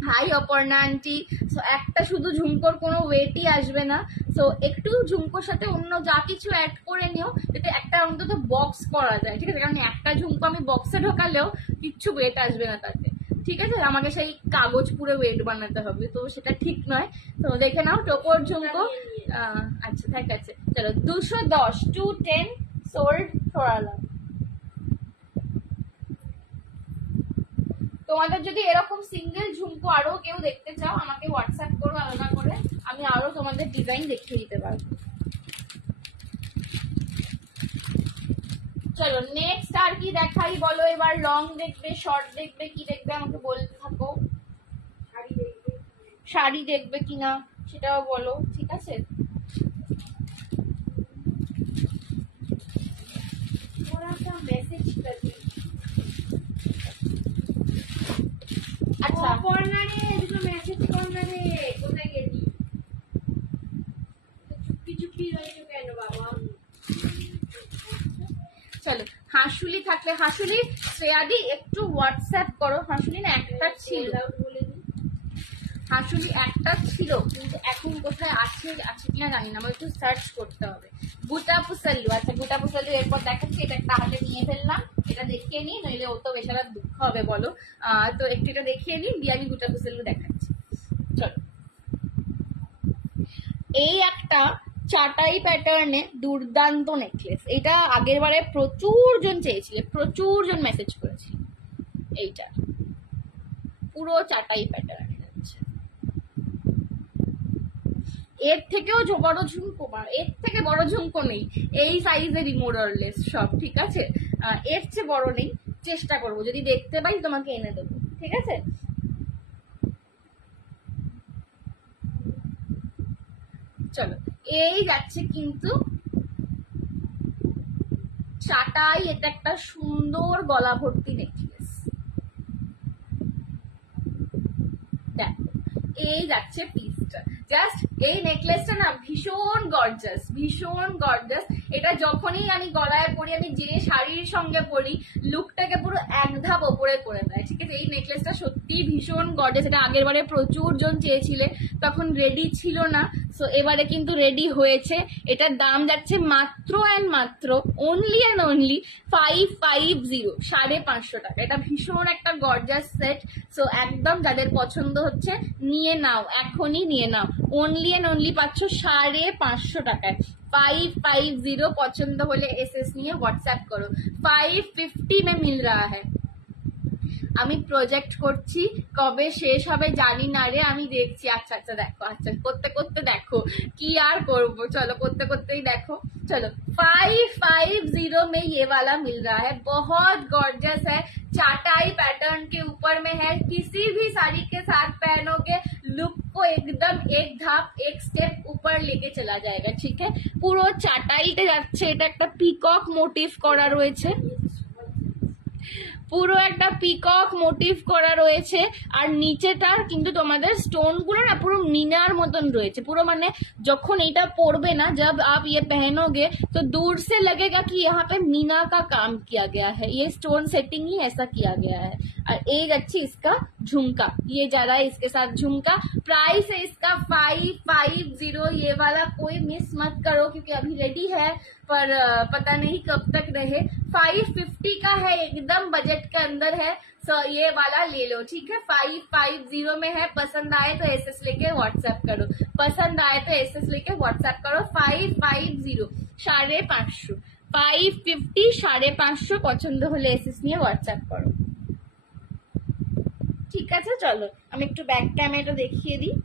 hi Aparna aunty. So একটা শুধু ঝুমকোর কোনো ওয়েটই আসবে না। সো একটু ঝুমকোর সাথে অন্য যা কিছু অ্যাড করে নিও, যাতে একটা অন্তত বক্স করা যায়, ঠিক আছে? কারণ একটা ঝুমকো আমি বক্সে ঢোকালেও কিচ্ছু ওয়েট আসবে না তাতে, ঠিক আছে? আমাকে সেই কাগজ পুরো ওয়েট বানাতে হবে, তো সেটা ঠিক নয়। তো দেখে নাও টোপর ঝুমকো। আচ্ছা ঠিক আছে, চলো 210, 210 সোল্ড ছড়ালাম। তোমাদের যদি এরকম সিঙ্গেল ঝুমকো আরো কেউ দেখতে চাও, আমাকে হোয়াটসঅ্যাপ করো আলাদা করে, আমি আরো তোমাদের ডিজাইন দেখিয়ে দিতে পারবো। চলো নেক্সট আর কি দেখাই বলো এবার? লং দেখবে, শর্ট দেখবে, কি দেখবে আমাকে বলতে থাকো। শাড়ি দেখবে কিনা সেটাও বলো, ঠিক আছে? আচ্ছা অপর্ণা রে দুটো মেসেজ কর না রে, কোথায় গেলি? চুপি চুপি রয়েছে কেন বাবা? চলো, হাঁসুলি থাকলে হাঁসুলি শ্রেয়াদি একটু হোয়াটসঅ্যাপ করো। হাঁসুলি না একটা ছিল, হাঁসুলি একটা ছিল, কিন্তু এখন কোথায় আছে কিনা জানি না, আমার একটু সার্চ করতে হবে। গুটা পুসাল্লু, আচ্ছা গুটা পুসাল্লু এরপর দেখাচ্ছি। এটা একটা হাতে নিয়ে ফেললাম, এটা দেখিয়ে নিই, নইলে ও তো বেচারা দুঃখ হবে বলো। তো একটু এটা দেখিয়ে নিই, দিয়ে আমি গুটা পুসাল্লু দেখাচ্ছি। চলো, এই একটা চাটাই প্যাটার্নে দুর্দান্ত নেকলেস। এটা আগের বারে প্রচুর জন চেয়েছিল, প্রচুর জন মেসেজ করেছিল। এইটা পুরো চাটাই প্যাটার্ন যাচ্ছে, এর থেকেও বড় ঝুমকো, এর থেকে বড় ঝুমকো নেই, এই সাইজেরই মোরলেস সব, ঠিক আছে? এর চেয়ে বড় নেই, চেষ্টা করবো যদি দেখতে পাই তোমাকে এনে দেবো, ঠিক আছে? চলো, এই যাচ্ছে কিন্তু চাটাই, এটা একটা সুন্দর গলা ভর্তি নেকলেস। দেখো এই যাচ্ছে পিসটা, জাস্ট এই নেকলেসটা না ভীষণ গর্জাস, ভীষণ গর্জাস। এটা যখনই আমি গলায় পরি, আমি যে শাড়ির সঙ্গে পরি, লুকটাকে পুরো এক ধাপ ওপরে করে দেয়, ঠিক আছে? এই নেকলেসটা সত্যি ভীষণ গর্জাস। এটা আগের বারে প্রচুর জন চেয়েছিলে, তখন রেডি ছিল না, সো এবারে কিন্তু রেডি হয়েছে। এটার দাম যাচ্ছে মাত্র অ্যান্ড মাত্র অনলি অ্যান্ড অনলি 550, 550 টাকা। এটা ভীষণ একটা গর্জাস সেট। সো একদম যাদের পছন্দ হচ্ছে নিয়ে নাও, এখনই নিয়ে নাও। অনলি অ্যান্ড অনলি পাচ্ছ 550 টাকায়। 550 পছন্দ হলে এসএস নিয়ে হোয়াটসঅ্যাপ করো। 550 में मिल रहा है। আমি প্রজেক্ট করছি, কবে শেষ হবে জানি না রে, আমি দেখছি। আচ্ছা আচ্ছা দেখো, আচ্ছা করতে করতে দেখো, কি আর করবো, চলো করতে করতেই দেখো। चलो 550 में ये वाला मिल रहा है, बहुत गॉर्जियस है, चाटाई पैटर्न के ऊपर में है। किसी भी साड़ी के साथ पहनोगे लुक को एकदम एक धाप एक स्टेप ऊपर लेके चला जाएगा। ठीक है, পুরো চাটাইতে যাচ্ছে। এটা একটা পিকক মোটিভ করা রয়েছে, পুরো একটা পিকক মোটিভ করা রয়েছে। আর নিচেটার কিন্তু তোমাদের স্টোন গুলো না পুরো মিনার মতন রয়েছে, পুরো মানে যখন এটা পরবে না, जब आप ये पहनोगे तो दूर से लगेगा कि यहाँ पे मीना का काम किया गया है, ये स्टोन सेटिंग ही ऐसा किया गया है। और एक अच्छी इसका झुमका, ये जा रहा है इसके साथ झुमका। प्राइस है इसका 550, ये वाला कोई मिस मत करो क्योंकि अभी रेडी है पर पता नहीं कब तक रहे। 550 का है, एकदम बजट के अंदर है। सो ये वाला ले लो, ठीक है। 550 में है, पसंद आए तो एसएस लेके व्हाट्सएप करो, पसंद आए तो एसएस लेके व्हाट्सएप करो। 550, 550, 550, 550 পছন্দ হলে এসএস নিয়ে হোয়াটসঅ্যাপ করো, ঠিক আছে। চলো আমি একটু ব্যাক ক্যামেরাটা দেখিয়ে দিই।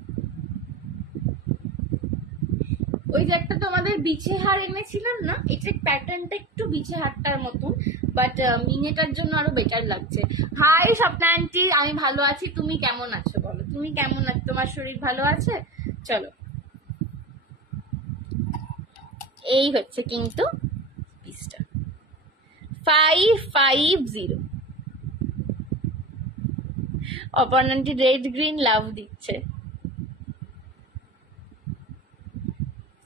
ওই যে একটা তোমাদের বিছে হার এনেছিলাম না, এটা প্যাটার্নটা একটু বিছে হারটার মতন, বাট মিনেটার জন্য আরো বেটার লাগছে। হাই স্বপ্না আন্টি, আমি ভালো আছি, তুমি কেমন আছো বলো, তুমি কেমন আছো, তোমার শরীর ভালো আছে? চলো, এই হচ্ছে কিন্তু পিসটা 550। অপর্ণা আন্টি রেড গ্রিন লাভ দিচ্ছে।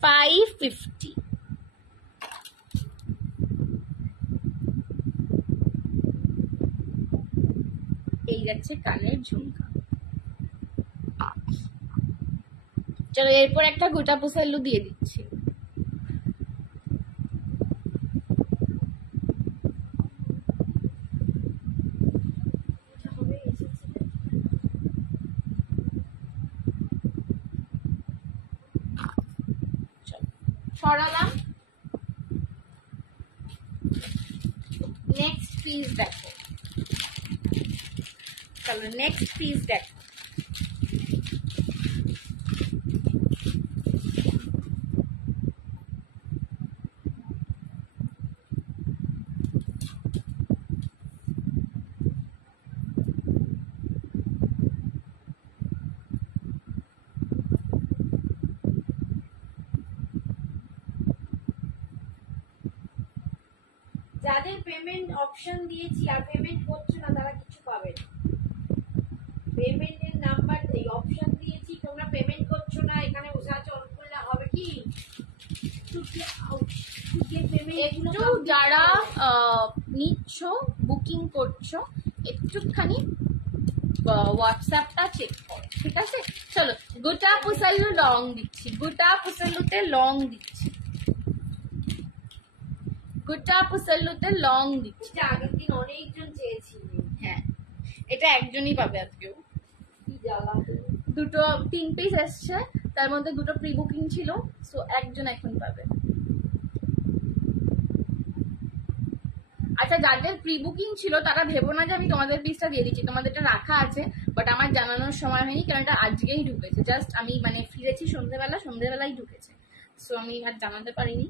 550, এই যাচ্ছে কানের ঝুমকা। চলো এরপর একটা গোটা পোসাল্লু দিয়ে দিচ্ছি। সরালাম। নেক্সট পিস দেখো, চলো নেক্সট পিস দেখো। যাদের পেমেন্ট অপশন দিয়েছি আর পেমেন্ট করছো না তারা কিছু পাবে না। পেমেন্টের নাম্বার এই অপশন দিয়েছি, তোমরা পেমেন্ট করছো না, এখানে বসে আছো অন করলে হবে কি? একটু যারা নিচ্ছ বুকিং করছো একটুখানি হোয়াটসঅ্যাপটা চেক করো, ঠিক আছে। চলো গোটা পোসাল্লু লং দিচ্ছি, গোটা পোসাল্লুতে লং দিচ্ছি, গোটা পোসাল্লুতে লং দিচ্ছি। আগের দিন অনেকজন চেয়েছিল। হ্যাঁ, এটা একজনই পাবে আজকেও। দুটো 3 পিস এসছে, তার মধ্যে দুটো প্রি বুকিং ছিল, সো একজন এখন পাবে। আচ্ছা, যাদের প্রি বুকিং ছিল তারা ভেবো না যে আমি তোমাদের পিসটা দিয়ে দিচ্ছি, তোমাদেরটা রাখা আছে, বাট আমার জানানোর সময় হয়নি, কারণ এটা আজকেই ঢুকেছে। জাস্ট আমি মানে ফিরেছি সন্ধ্যেবেলায় ঢুকেছে, সো আমি আর জানাতে পারিনি।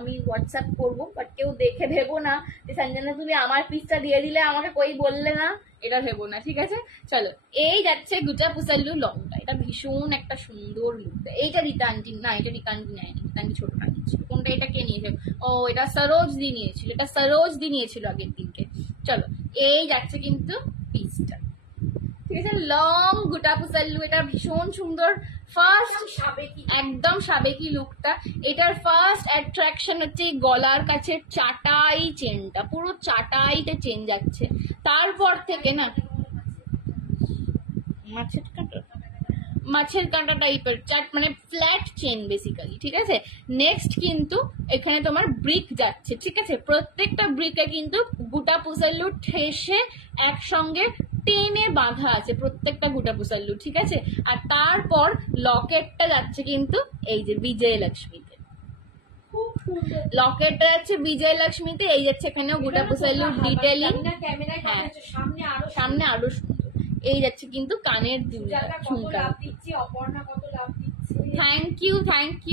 আমি হোয়াটসঅ্যাপ করবো, বাট কেউ দেখে ভেবো না যে সঞ্জনা তুমি আমার পিসটা দিয়ে দিলে আমাকে কই বললে না, এটা ভেবো না, ঠিক আছে। চলো এই যাচ্ছে গোটা পোসাল্লু লংটা, এটা ভীষণ একটা সুন্দর লুক। এইটা রীতা আন্টি না, এটা রীতা আন্টি নেয়নি, রীতা আন্টি ছোটটা নিয়েছিল। কোনটা, এটা কে নিয়েছে? ও এটা সরোজ দি নিয়েছিল, এটা সরোজ দি নিয়েছিল আগের দিনকে। চলো এই যাচ্ছে কিন্তু পিসটা, ঠিক আছে। লং গোটা পোসাল্লু, এটা ভীষণ সুন্দর। ফার্স্ট একদম সাবেকি লুকটা। এটার ফার্স্ট অ্যাট্রাকশন হচ্ছে গলার কাছে চাটাই চেনটা, পুরো চাটাইতে চেন যাচ্ছে। তারপর থেকে না মাছের কাঁটা মাছের কাঁটা টাইপের চাট, মানে ফ্ল্যাট চেন বেসিক্যালি, ঠিক আছে। নেক্সট কিন্তু এখানে তোমার ব্রিক যাচ্ছে, ঠিক আছে। প্রত্যেকটা ব্রিকে কিন্তু গোটা পুসাল্লু ঠেসে একসঙ্গে টেনে বাঁধা আছে প্রত্যেকটা গোটা পুসাল্লু, ঠিক আছে। আর তারপর লকেটটা যাচ্ছে কিন্তু এই যে বিজয়লক্ষ্মীতে, লকেটটা যাচ্ছে বিজয়লক্ষ্মীতে, এই যাচ্ছে এখানেও গোটা পুসাল্লুর ডিটেইলিং, হ্যাঁ সামনে আরো সুন্দর। এই যাচ্ছে কিন্তু কানের ঝুমকা। Thank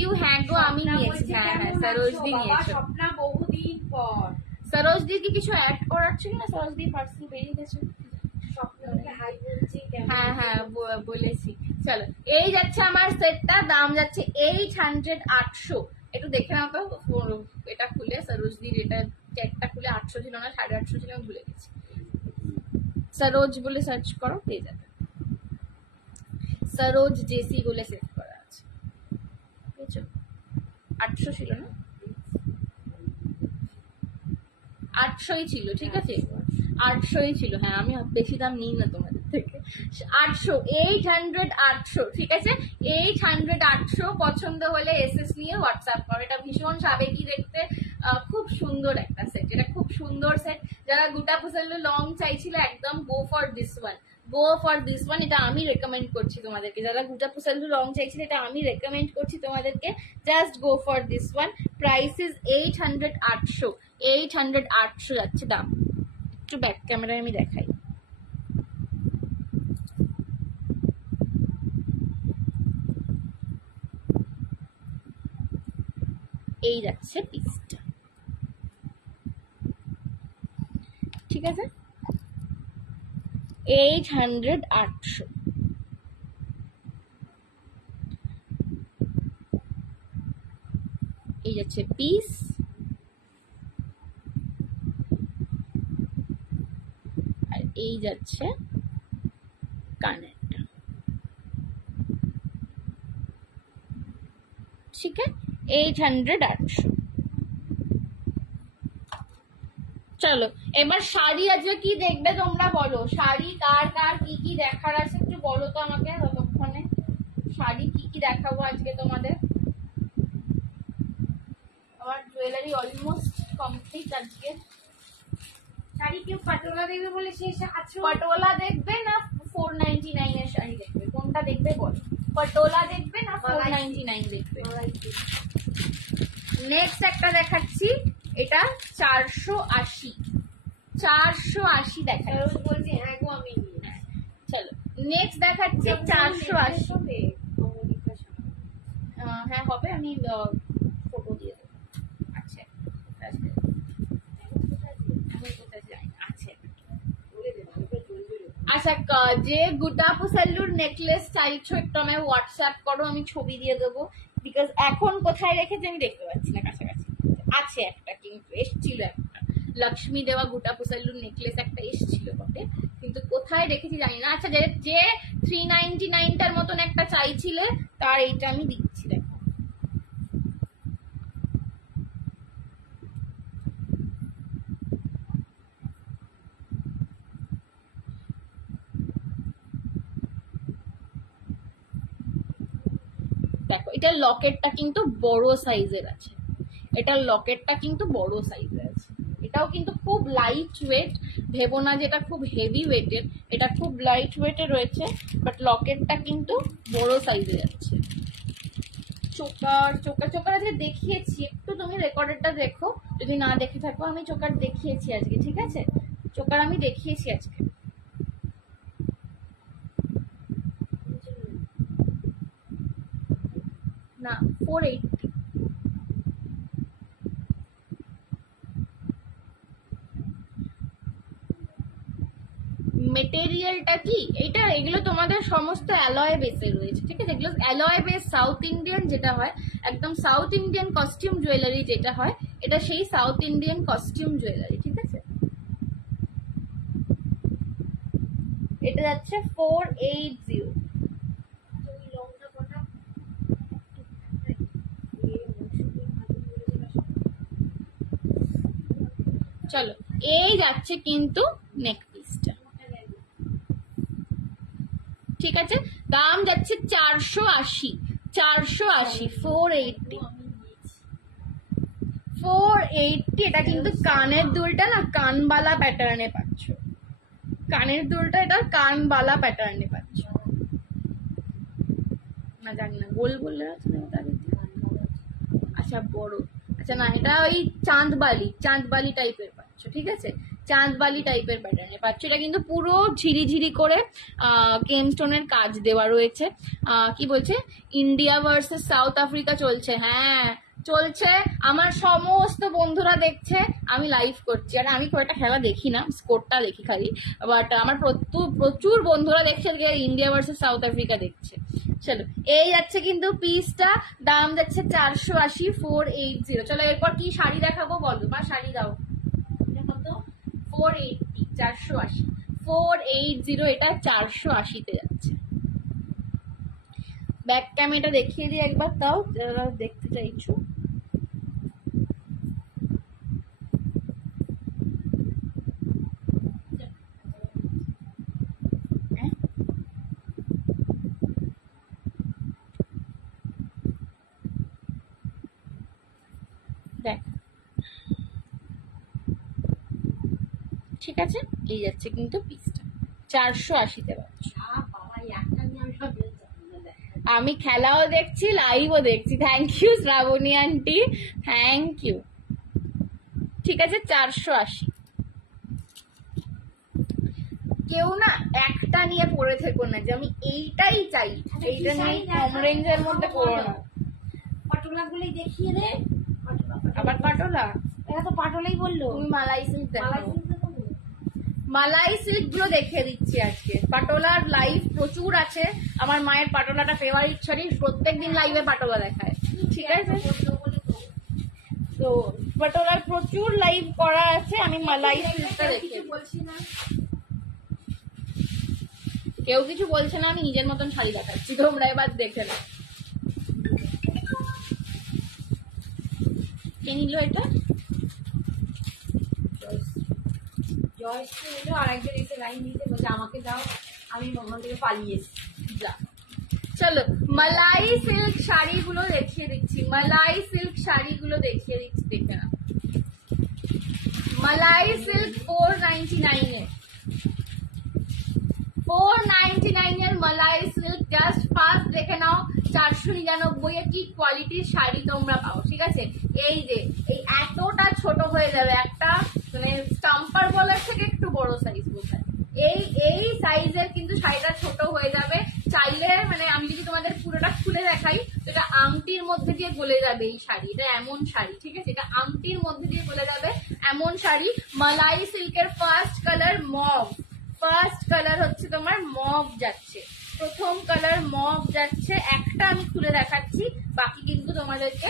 you. হ্যাঁ গো আমি নিয়েছি, হ্যাঁ সরোজদি নিয়েছো। বহুদিন পর সরোজদি কি কিছু অ্যাড করার ছিল না? সরোজদি পার্সেল বেরিয়ে গেছে। হ্যাঁ বলেছি। চলো এই যাচ্ছে আমার সেটটা, দাম যাচ্ছে 800। একটু দেখে নাও তো এটা খুলে, সরোজদির এটা চেকটা খুলে 800 ছিল না 850 ছিল, আমি ভুলে গেছি। সরোজ বলে সার্চ করো পেয়ে যাবে, সরোজ জেসি বলে সেভ করা আছে, বুঝছো? 800 ছিল না, 800ই ছিল, ঠিক আছে 800ই ছিল। হ্যাঁ আমি বেশি দাম নিই না তোমাদের থেকে। 800, 800, ঠিক আছে। 800 পছন্দ হলে এসএস নিয়ে হোয়াটসঅ্যাপ করো। এটা ভীষণ সাবেকি দেখতে, খুব সুন্দর একটা সেট, এটা খুব সুন্দর সেট। যারা গোটা পুসাল্লু লং চাইছিল একদম গো ফর দিস ওয়ান, এটা আমি রেকমেন্ড করছি তোমাদেরকে। যারা গোটা পুসাল্লু লং চাইছিল এটা আমি রেকমেন্ড করছি তোমাদেরকে, just go for this one. Price is 800 যাচ্ছে দাম। একটু ব্যাক ক্যামেরায় আমি দেখাই, এই যাচ্ছে পিসটা, ঠিক আছে। 800 এই যাচ্ছে পিস, আর এই যাচ্ছে কানেরটা, ঠিক আছে। 800। চলো এবার শাড়ি আজকে কি দেখবে তোমরা বলো, শাড়ি কার কার কি কি দেখার আছে একটু বলো তো আমাকে ততক্ষণে। শাড়ি কি কি দেখাবো আজকে তোমাদের? আমার জুয়েলারি অলমোস্ট কমপ্লিট আজকে। শাড়ি কেউ পাটোলা দেখবে বলে শেষ আছে? পটোলা দেখবে না 499 এর শাড়ি দেখবে, কোনটা দেখবে বলো? পটোলা দেখবে না 499 দেখবে? নেক্সট একটা দেখাচ্ছি, এটা 480 দেখাচ্ছি। বলছি হ্যাঁ গো আমি চলো নেক্সট দেখাচ্ছি 480। হ্যাঁ হবে, আমি ফটো দিয়ে দেবো। আচ্ছা আচ্ছা, যে গোটা পুসাল্লুর নেকলেস চাইছো একটু আমায় হোয়াটসঅ্যাপ করো, আমি ছবি দিয়ে দেবো। বিকজ এখন কোথায় রেখেছি আমি দেখতে পাচ্ছি না, কাছাকাছি আছে একটা, কিন্তু এসছিল একটা লক্ষ্মী দেওয়া গোটা পুসাল্লুর নেকলেস একটা এসছিল বটে, কিন্তু কোথায় রেখেছি জানি না। আচ্ছা যে 399টার মতন একটা চাইছিলে তার এইটা আমি দিচ্ছি, দেখো। দেখো এটার লকেটটা কিন্তু বড় সাইজের আছে, এটার লকেটটা কিন্তু বড় সাইজের আছে। এটাও কিন্তু খুব লাইট ওয়েট, ভেবো না যেটা খুব হেভি ওয়েটের, এটা খুব লাইট ওয়েটে রয়েছে, বাট লকেটটা কিন্তু বড় সাইজের আছে। চোকার আজকে দেখিয়েছি, একটু তুমি রেকর্ডেরটা দেখো, যদি না দেখে থাকো আমি চোকার দেখিয়েছি আজকে, ঠিক আছে। চোকার আমি দেখিয়েছি আজকে। না 480। মেটেরিয়ালটা কি এটা, এগুলো তোমাদের সমস্ত অ্যালয় বেসে রয়েছে, ঠিক আছে। এগুলো অ্যালয় বেস, সাউথ ইন্ডিয়ান যেটা হয়, একদম সাউথ ইন্ডিয়ান কস্টিউম জুয়েলারি যেটা হয়, এটা সেই সাউথ ইন্ডিয়ান কস্টিউম জুয়েলারি, ঠিক আছে। এটা যাচ্ছে 480। চলো এই যাচ্ছে কিন্তু নেক পিসটা, ঠিক আছে, দাম যাচ্ছে 480, 480, 480, 480। এটা কিন্তু কানের দুলটা না কানবালা প্যাটার্নে পাচ্ছ, কানের দুলটা এটা কানবালা প্যাটার্নে পাচ্ছ। না জানি না, গোল বললে আচ্ছা বড়, আচ্ছা না এটা ওই চাঁদবালি টাইপের পাচ্ছ, ঠিক আছে, চাঁদবালি টাইপের প্যাটার্নে পাচ্ছ। এটা কিন্তু পুরো ঝিরি করে কেমস্টোনের কাজ দেওয়া রয়েছে। কি বলছে, ইন্ডিয়া ভার্সেস সাউথ আফ্রিকা চলছে, হ্যাঁ চলছে। আমার সমস্ত বন্ধুরা দেখছে, আমি লাইভ করছি, আর আমি খুব একটা খেলা দেখি না, স্কোরটা দেখি খালি, বাট আমার প্রচুর বন্ধুরা দেখছে ইন্ডিয়া ভার্সেস সাউথ আফ্রিকা দেখছে। চলো এই যাচ্ছে কিন্তু পিসটা, দাম যাচ্ছে 480, 480। চলো এরপর কি শাড়ি দেখাবো বলো, বা শাড়ি দাও কত, 480, 480, 480, এটা 480-তে যাচ্ছে। ব্যাক ক্যামেরা দেখিয়ে দিই একবার, তাও যারা দেখতে চাইছো। দেখ ঠিক আছে, এই যাচ্ছে কিন্তু পিসটা 480-তে পাচ্ছ। আমি খেলাও দেখছি, লাইভও দেখছি। Thank you Shrabani aunty, thank you. ঠিক আছে 480। কেউ না একটা নিয়ে পড়ে থেকো না যে আমি এইটাই চাই, এইটা নিয়ে কম রেঞ্জের মধ্যে করো না। পাটোলা গুলি দেখিয়ে দে, আবার পাটোলা, এরা তো পাটোলাই বললো। তুমি মালাই সিল্ক দেখো, মালাই সিল্ক গুলো দেখিয়ে দিচ্ছি আজকে। পাটোলার লাইভ প্রচুর আছে, আমার মায়ের পাটোলাটা ফেভারিট শাড়ি, প্রত্যেকদিন লাইভে পাটোলা দেখায়, ঠিক আছে। তো পাটোলার প্রচুর লাইভ করা আছে, আমি মালাই সিল্কটা দেখিয়ে বলছি না, কেউ কিছু বলছে না, আমি নিজের মতন শাড়ি দেখাচ্ছি, তোমরা এবার দেখে নাও। কে নিল এটা? আরেকজন এসে লাইন দিতে বলছে আমাকে দাও, আমি ওখান থেকে পালিয়েছি। যা চলো মালাই সিল্ক শাড়িগুলো দেখিয়ে দিচ্ছি, মালাই সিল্ক শাড়িগুলো দেখিয়ে দিচ্ছি, দেখে না। মালাই সিল্ক 499 এর মালাই সিল্ক, জাস্ট ফার্স্ট দেখে নাও। 499 কি কোয়ালিটির শাড়ি তোমরা পাও, ঠিক আছে। এই যে এই এতটা ছোট হয়ে যাবে, একটা মানে স্টাম্পার বলার থেকে একটু বড় সাইজ বোঝায়, এই সাইজের কিন্তু শাড়িটা ছোট হয়ে যাবে। চাইলে মানে আমি যদি তোমাদের পুরোটা খুলে দেখাই, এটা আংটির মধ্যে দিয়ে গলে যাবে এই শাড়ি, এটা এমন শাড়ি, ঠিক আছে, এটা আংটির মধ্যে দিয়ে গলে যাবে এমন শাড়ি। মালাই সিল্কের first colour mauve, first colour হচ্ছে তোমার মভ যাচ্ছে, প্রথম কালার মভ যাচ্ছে। একটা আমি খুলে দেখাচ্ছি, বাকি কিন্তু তোমাদেরকে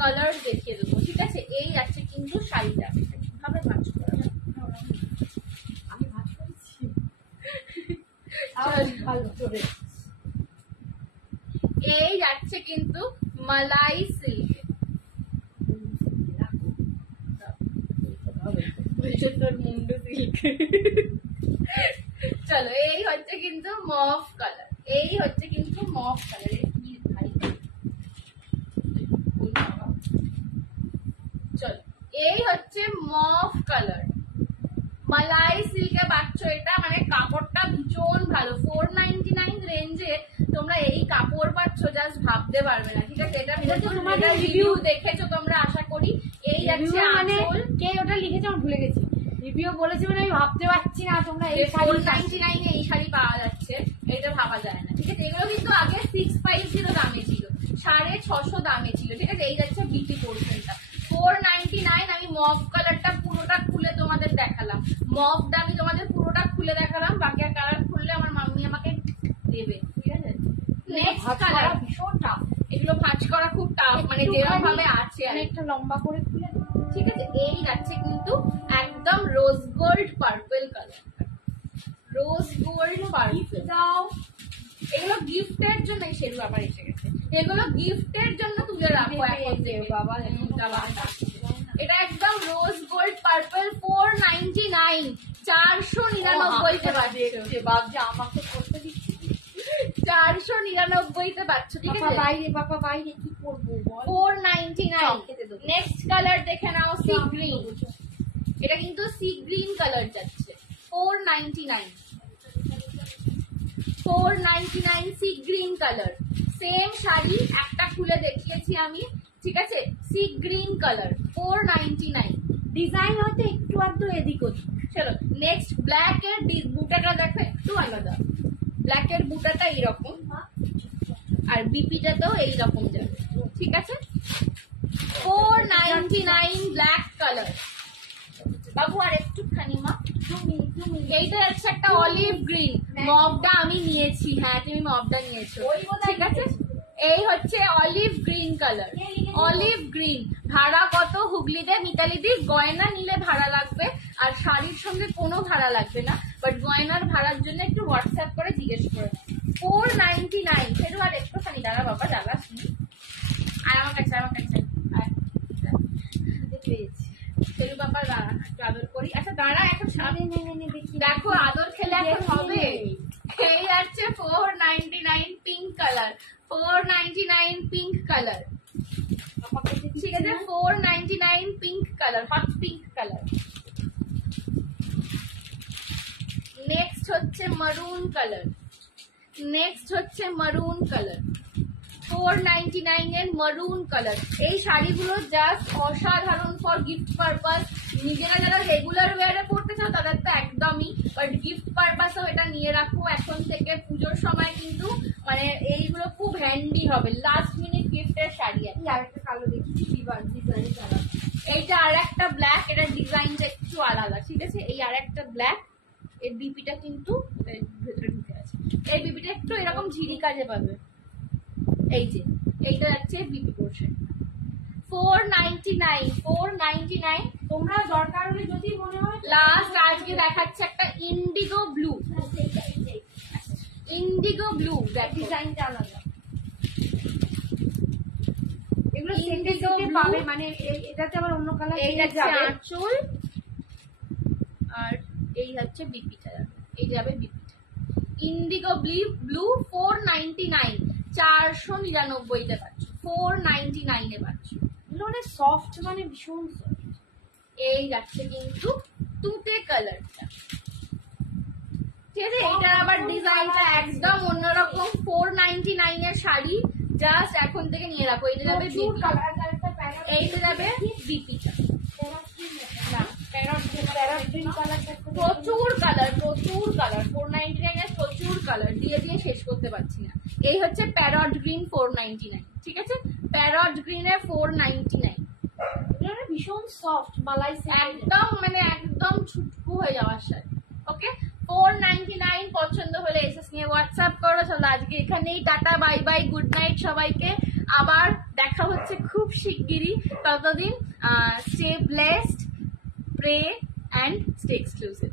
কালার দেখিয়ে দেবো, ঠিক আছে। এই যাচ্ছে কিন্তু শাড়িটা, কিভাবে ভাঁজ করা যায়, আমি ভাজ করেছি এই যাচ্ছে কিন্তু মালাই সিল্ক, তোর মুন্ডু সিল্ক। চলো এই হচ্ছে কিন্তু মভ কালার, এই হচ্ছে কিন্তু মভ কালার। চলো এই হচ্ছে মভ কালার, মালাই সিল্কে পাচ্ছ এটা, মানে কাপড়টা ভীষণ ভালো। 499 রেঞ্জে তোমরা এই কাপড় পাচ্ছ, জাস্ট ভাবতে পারবে না, ঠিক আছে। এটা তোমাদের রিভিউ দেখেছো তোমরা আশা করি। এই যাচ্ছে মানে আঁচল, কে ওটা লিখেছে আমি ভুলে গেছি, রিভিউ বলেছে মানে আমি ভাবতে পারছি না। তোমরা এই 499 এই শাড়ি পাওয়া যাচ্ছে, এটা ভাবা যায় না, ঠিক আছে। এগুলো কিন্তু আগে 650 দামে ছিল, 650 দামে ছিল, ঠিক আছে। এই যাচ্ছে বিটি পোর্শনটা 499। আমি মভ কালারটা পুরোটা খুলে তোমাদের দেখালাম, মভটা আমি তোমাদের পুরোটা খুলে দেখালাম, বাকি আর কালার খুললে আমার মাম্মি আমাকে দেবে, ঠিক আছে। নেক্সট কালার ভীষণ টাফ, এগুলো ভাঁজ করা খুব টাফ, মানে যেরকম ভাবে আছে একটা লম্বা করে খুলে, ঠিক আছে। এই যাচ্ছে কিন্তু একদম rose gold purple colour, rose gold purple দাও। এগুলো গিফটের জন্য, সেরু আবার এসে গেছে, এগুলো গিফটের জন্য তুলে রাখো এখন দেবে বাবা। এটা একদম রোজ গোল্ড পার্পল 499, 499 তে পাচ্ছে। বাপ যে আমাকে করতে দিচ্ছি, 499-তে পাচ্ছ, ঠিক বাবা আছে? বাইরে, বাবা বাইরে, কি করবো বল? 499। খেতে দেবো। নেক্সট কালার দেখে নাও, সি গ্রিন। এটা কিন্তু সি গ্রিন কালার যাচ্ছে, 499। 499 sea green colour. Same sari একটা খুলে দেখিয়েছি আমি, ঠিক আছে? Sea green colour, 499। ডিজাইন হয়তো একটু আধটু এদিক ওদিক। চলো নেক্সট, ব্ল্যাক এর বুটাটা দেখো একটু আলাদা। ব্ল্যাক এর বুটাটা এইরকম, আর বিপিটাতেও এইরকম যাবে, ঠিক আছে? 499 ব্ল্যাক কালার। বাবু আর একটুখানি মা, এইটা হচ্ছে একটা অলিভ গ্রিন। মবটা আমি নিয়েছি, হ্যাঁ তুমি মবটা নিয়েছো, ঠিক আছে? এই হচ্ছে olive green colour, olive green. ভাড়া কত হুগলিতে মিতালিদি? গয়না নিলে ভাড়া লাগবে, আর শাড়ির সঙ্গে কোনো ভাড়া লাগবে না, বাট গয়নার ভাড়ার জন্য একটু হোয়াটসঅ্যাপ করে জিজ্ঞেস করে নাও। 499। সেটা আর একটুখানি দাঁড়া বাবা, দাঁড়া শুনি। আর আমার কাছে, আমার কাছে পেয়েছি। সেলু বাবা দাঁড়া, একটু আদর করি। আচ্ছা দাঁড়া, এখন সামনে দেখি। দেখো আদর খেলে এখন হবে। এই আছে 499 পিঙ্ক কালার, 499 পিঙ্ক কালার, ঠিক আছে? 499 pink colour, hot pink colour. Next হচ্ছে মারুন কালার, নেক্সট হচ্ছে মারুন কালার, 499 এর মারুন কালার। এই শাড়িগুলো জাস্ট অসাধারণ ফর গিফট পারপাস। নিজেরা যারা রেগুলার ওয়ারে পড়তে চাও তাদের তো একদমই, বাট গিফট পারপাসও এটা নিয়ে রাখো এখন থেকে। পুজোর সময় কিন্তু মানে এইগুলো খুব হ্যান্ডি হবে, লাস্ট মিনিট গিফটের শাড়ি। এই আরেকটা কালো দেখি, ডিজাইন কালার। এইটা আর একটা ব্ল্যাক, এটা ডিজাইনটা একটু আলাদা, ঠিক আছে? এই আর একটা ব্ল্যাক, এর বিপিটা কিন্তু ভেতরে ঢুকে আছে। এই বিপিটা একটু এরকম ঝিরি কাজে পাবে। এই যে এইটা যাচ্ছে বিপি পোর্শন, 499, 499। তোমরা দরকার হলে যদি মনে হয়। লাস্ট আজকে দেখাচ্ছে একটা ইন্ডিগো ব্লু, ইন্ডিগো ব্লু, ডিজাইনটা আলাদা। এগুলো Indigo সেটে blue। পাবে, মানে এটাতে আবার অন্য কালার এই যাচ্ছে যাবে। আঁচল, আর এই হচ্ছে বিপিটা, এই যাবে বিপিটা। ইন্ডিগো ব্লু 499, 499-তে পাচ্ছ, 499-এ পাচ্ছ। এগুলো মানে সফট, মানে ভীষণ সফট। এই যাচ্ছে কিন্তু তুতে কালারটা, ঠিক আছে? এটার আবার ডিজাইনটা একদম অন্যরকম। 499 এর শাড়ি জাস্ট এখন থেকে নিয়ে রাখো। এইটা যাবে প্রচুর বিপি, কালার, একটা প্যারট, এইটা যাবে বিপিটা। না প্যারট গ্রিন কালারটা প্রচুর কালার, প্রচুর কালার, 499 এর প্রচুর কালার, দিয়ে দিয়ে শেষ করতে পারছি না। এই হচ্ছে প্যারট গ্রিন 499, ঠিক আছে? প্যারট গ্রিনের 499, এগুলো ভীষণ সফট, মালাই একদম মানে একদম ছুটকু হয়ে যাওয়ার সাথে। ওকে, 499 পছন্দ হলে এসএস নিয়ে হোয়াটসঅ্যাপ করো। চলো আজকে এখানেই, tata, bye bye, good night সবাইকে। আবার দেখা হচ্ছে খুব শিগগিরই, ততদিন stay blessed, pray and stay exclusive.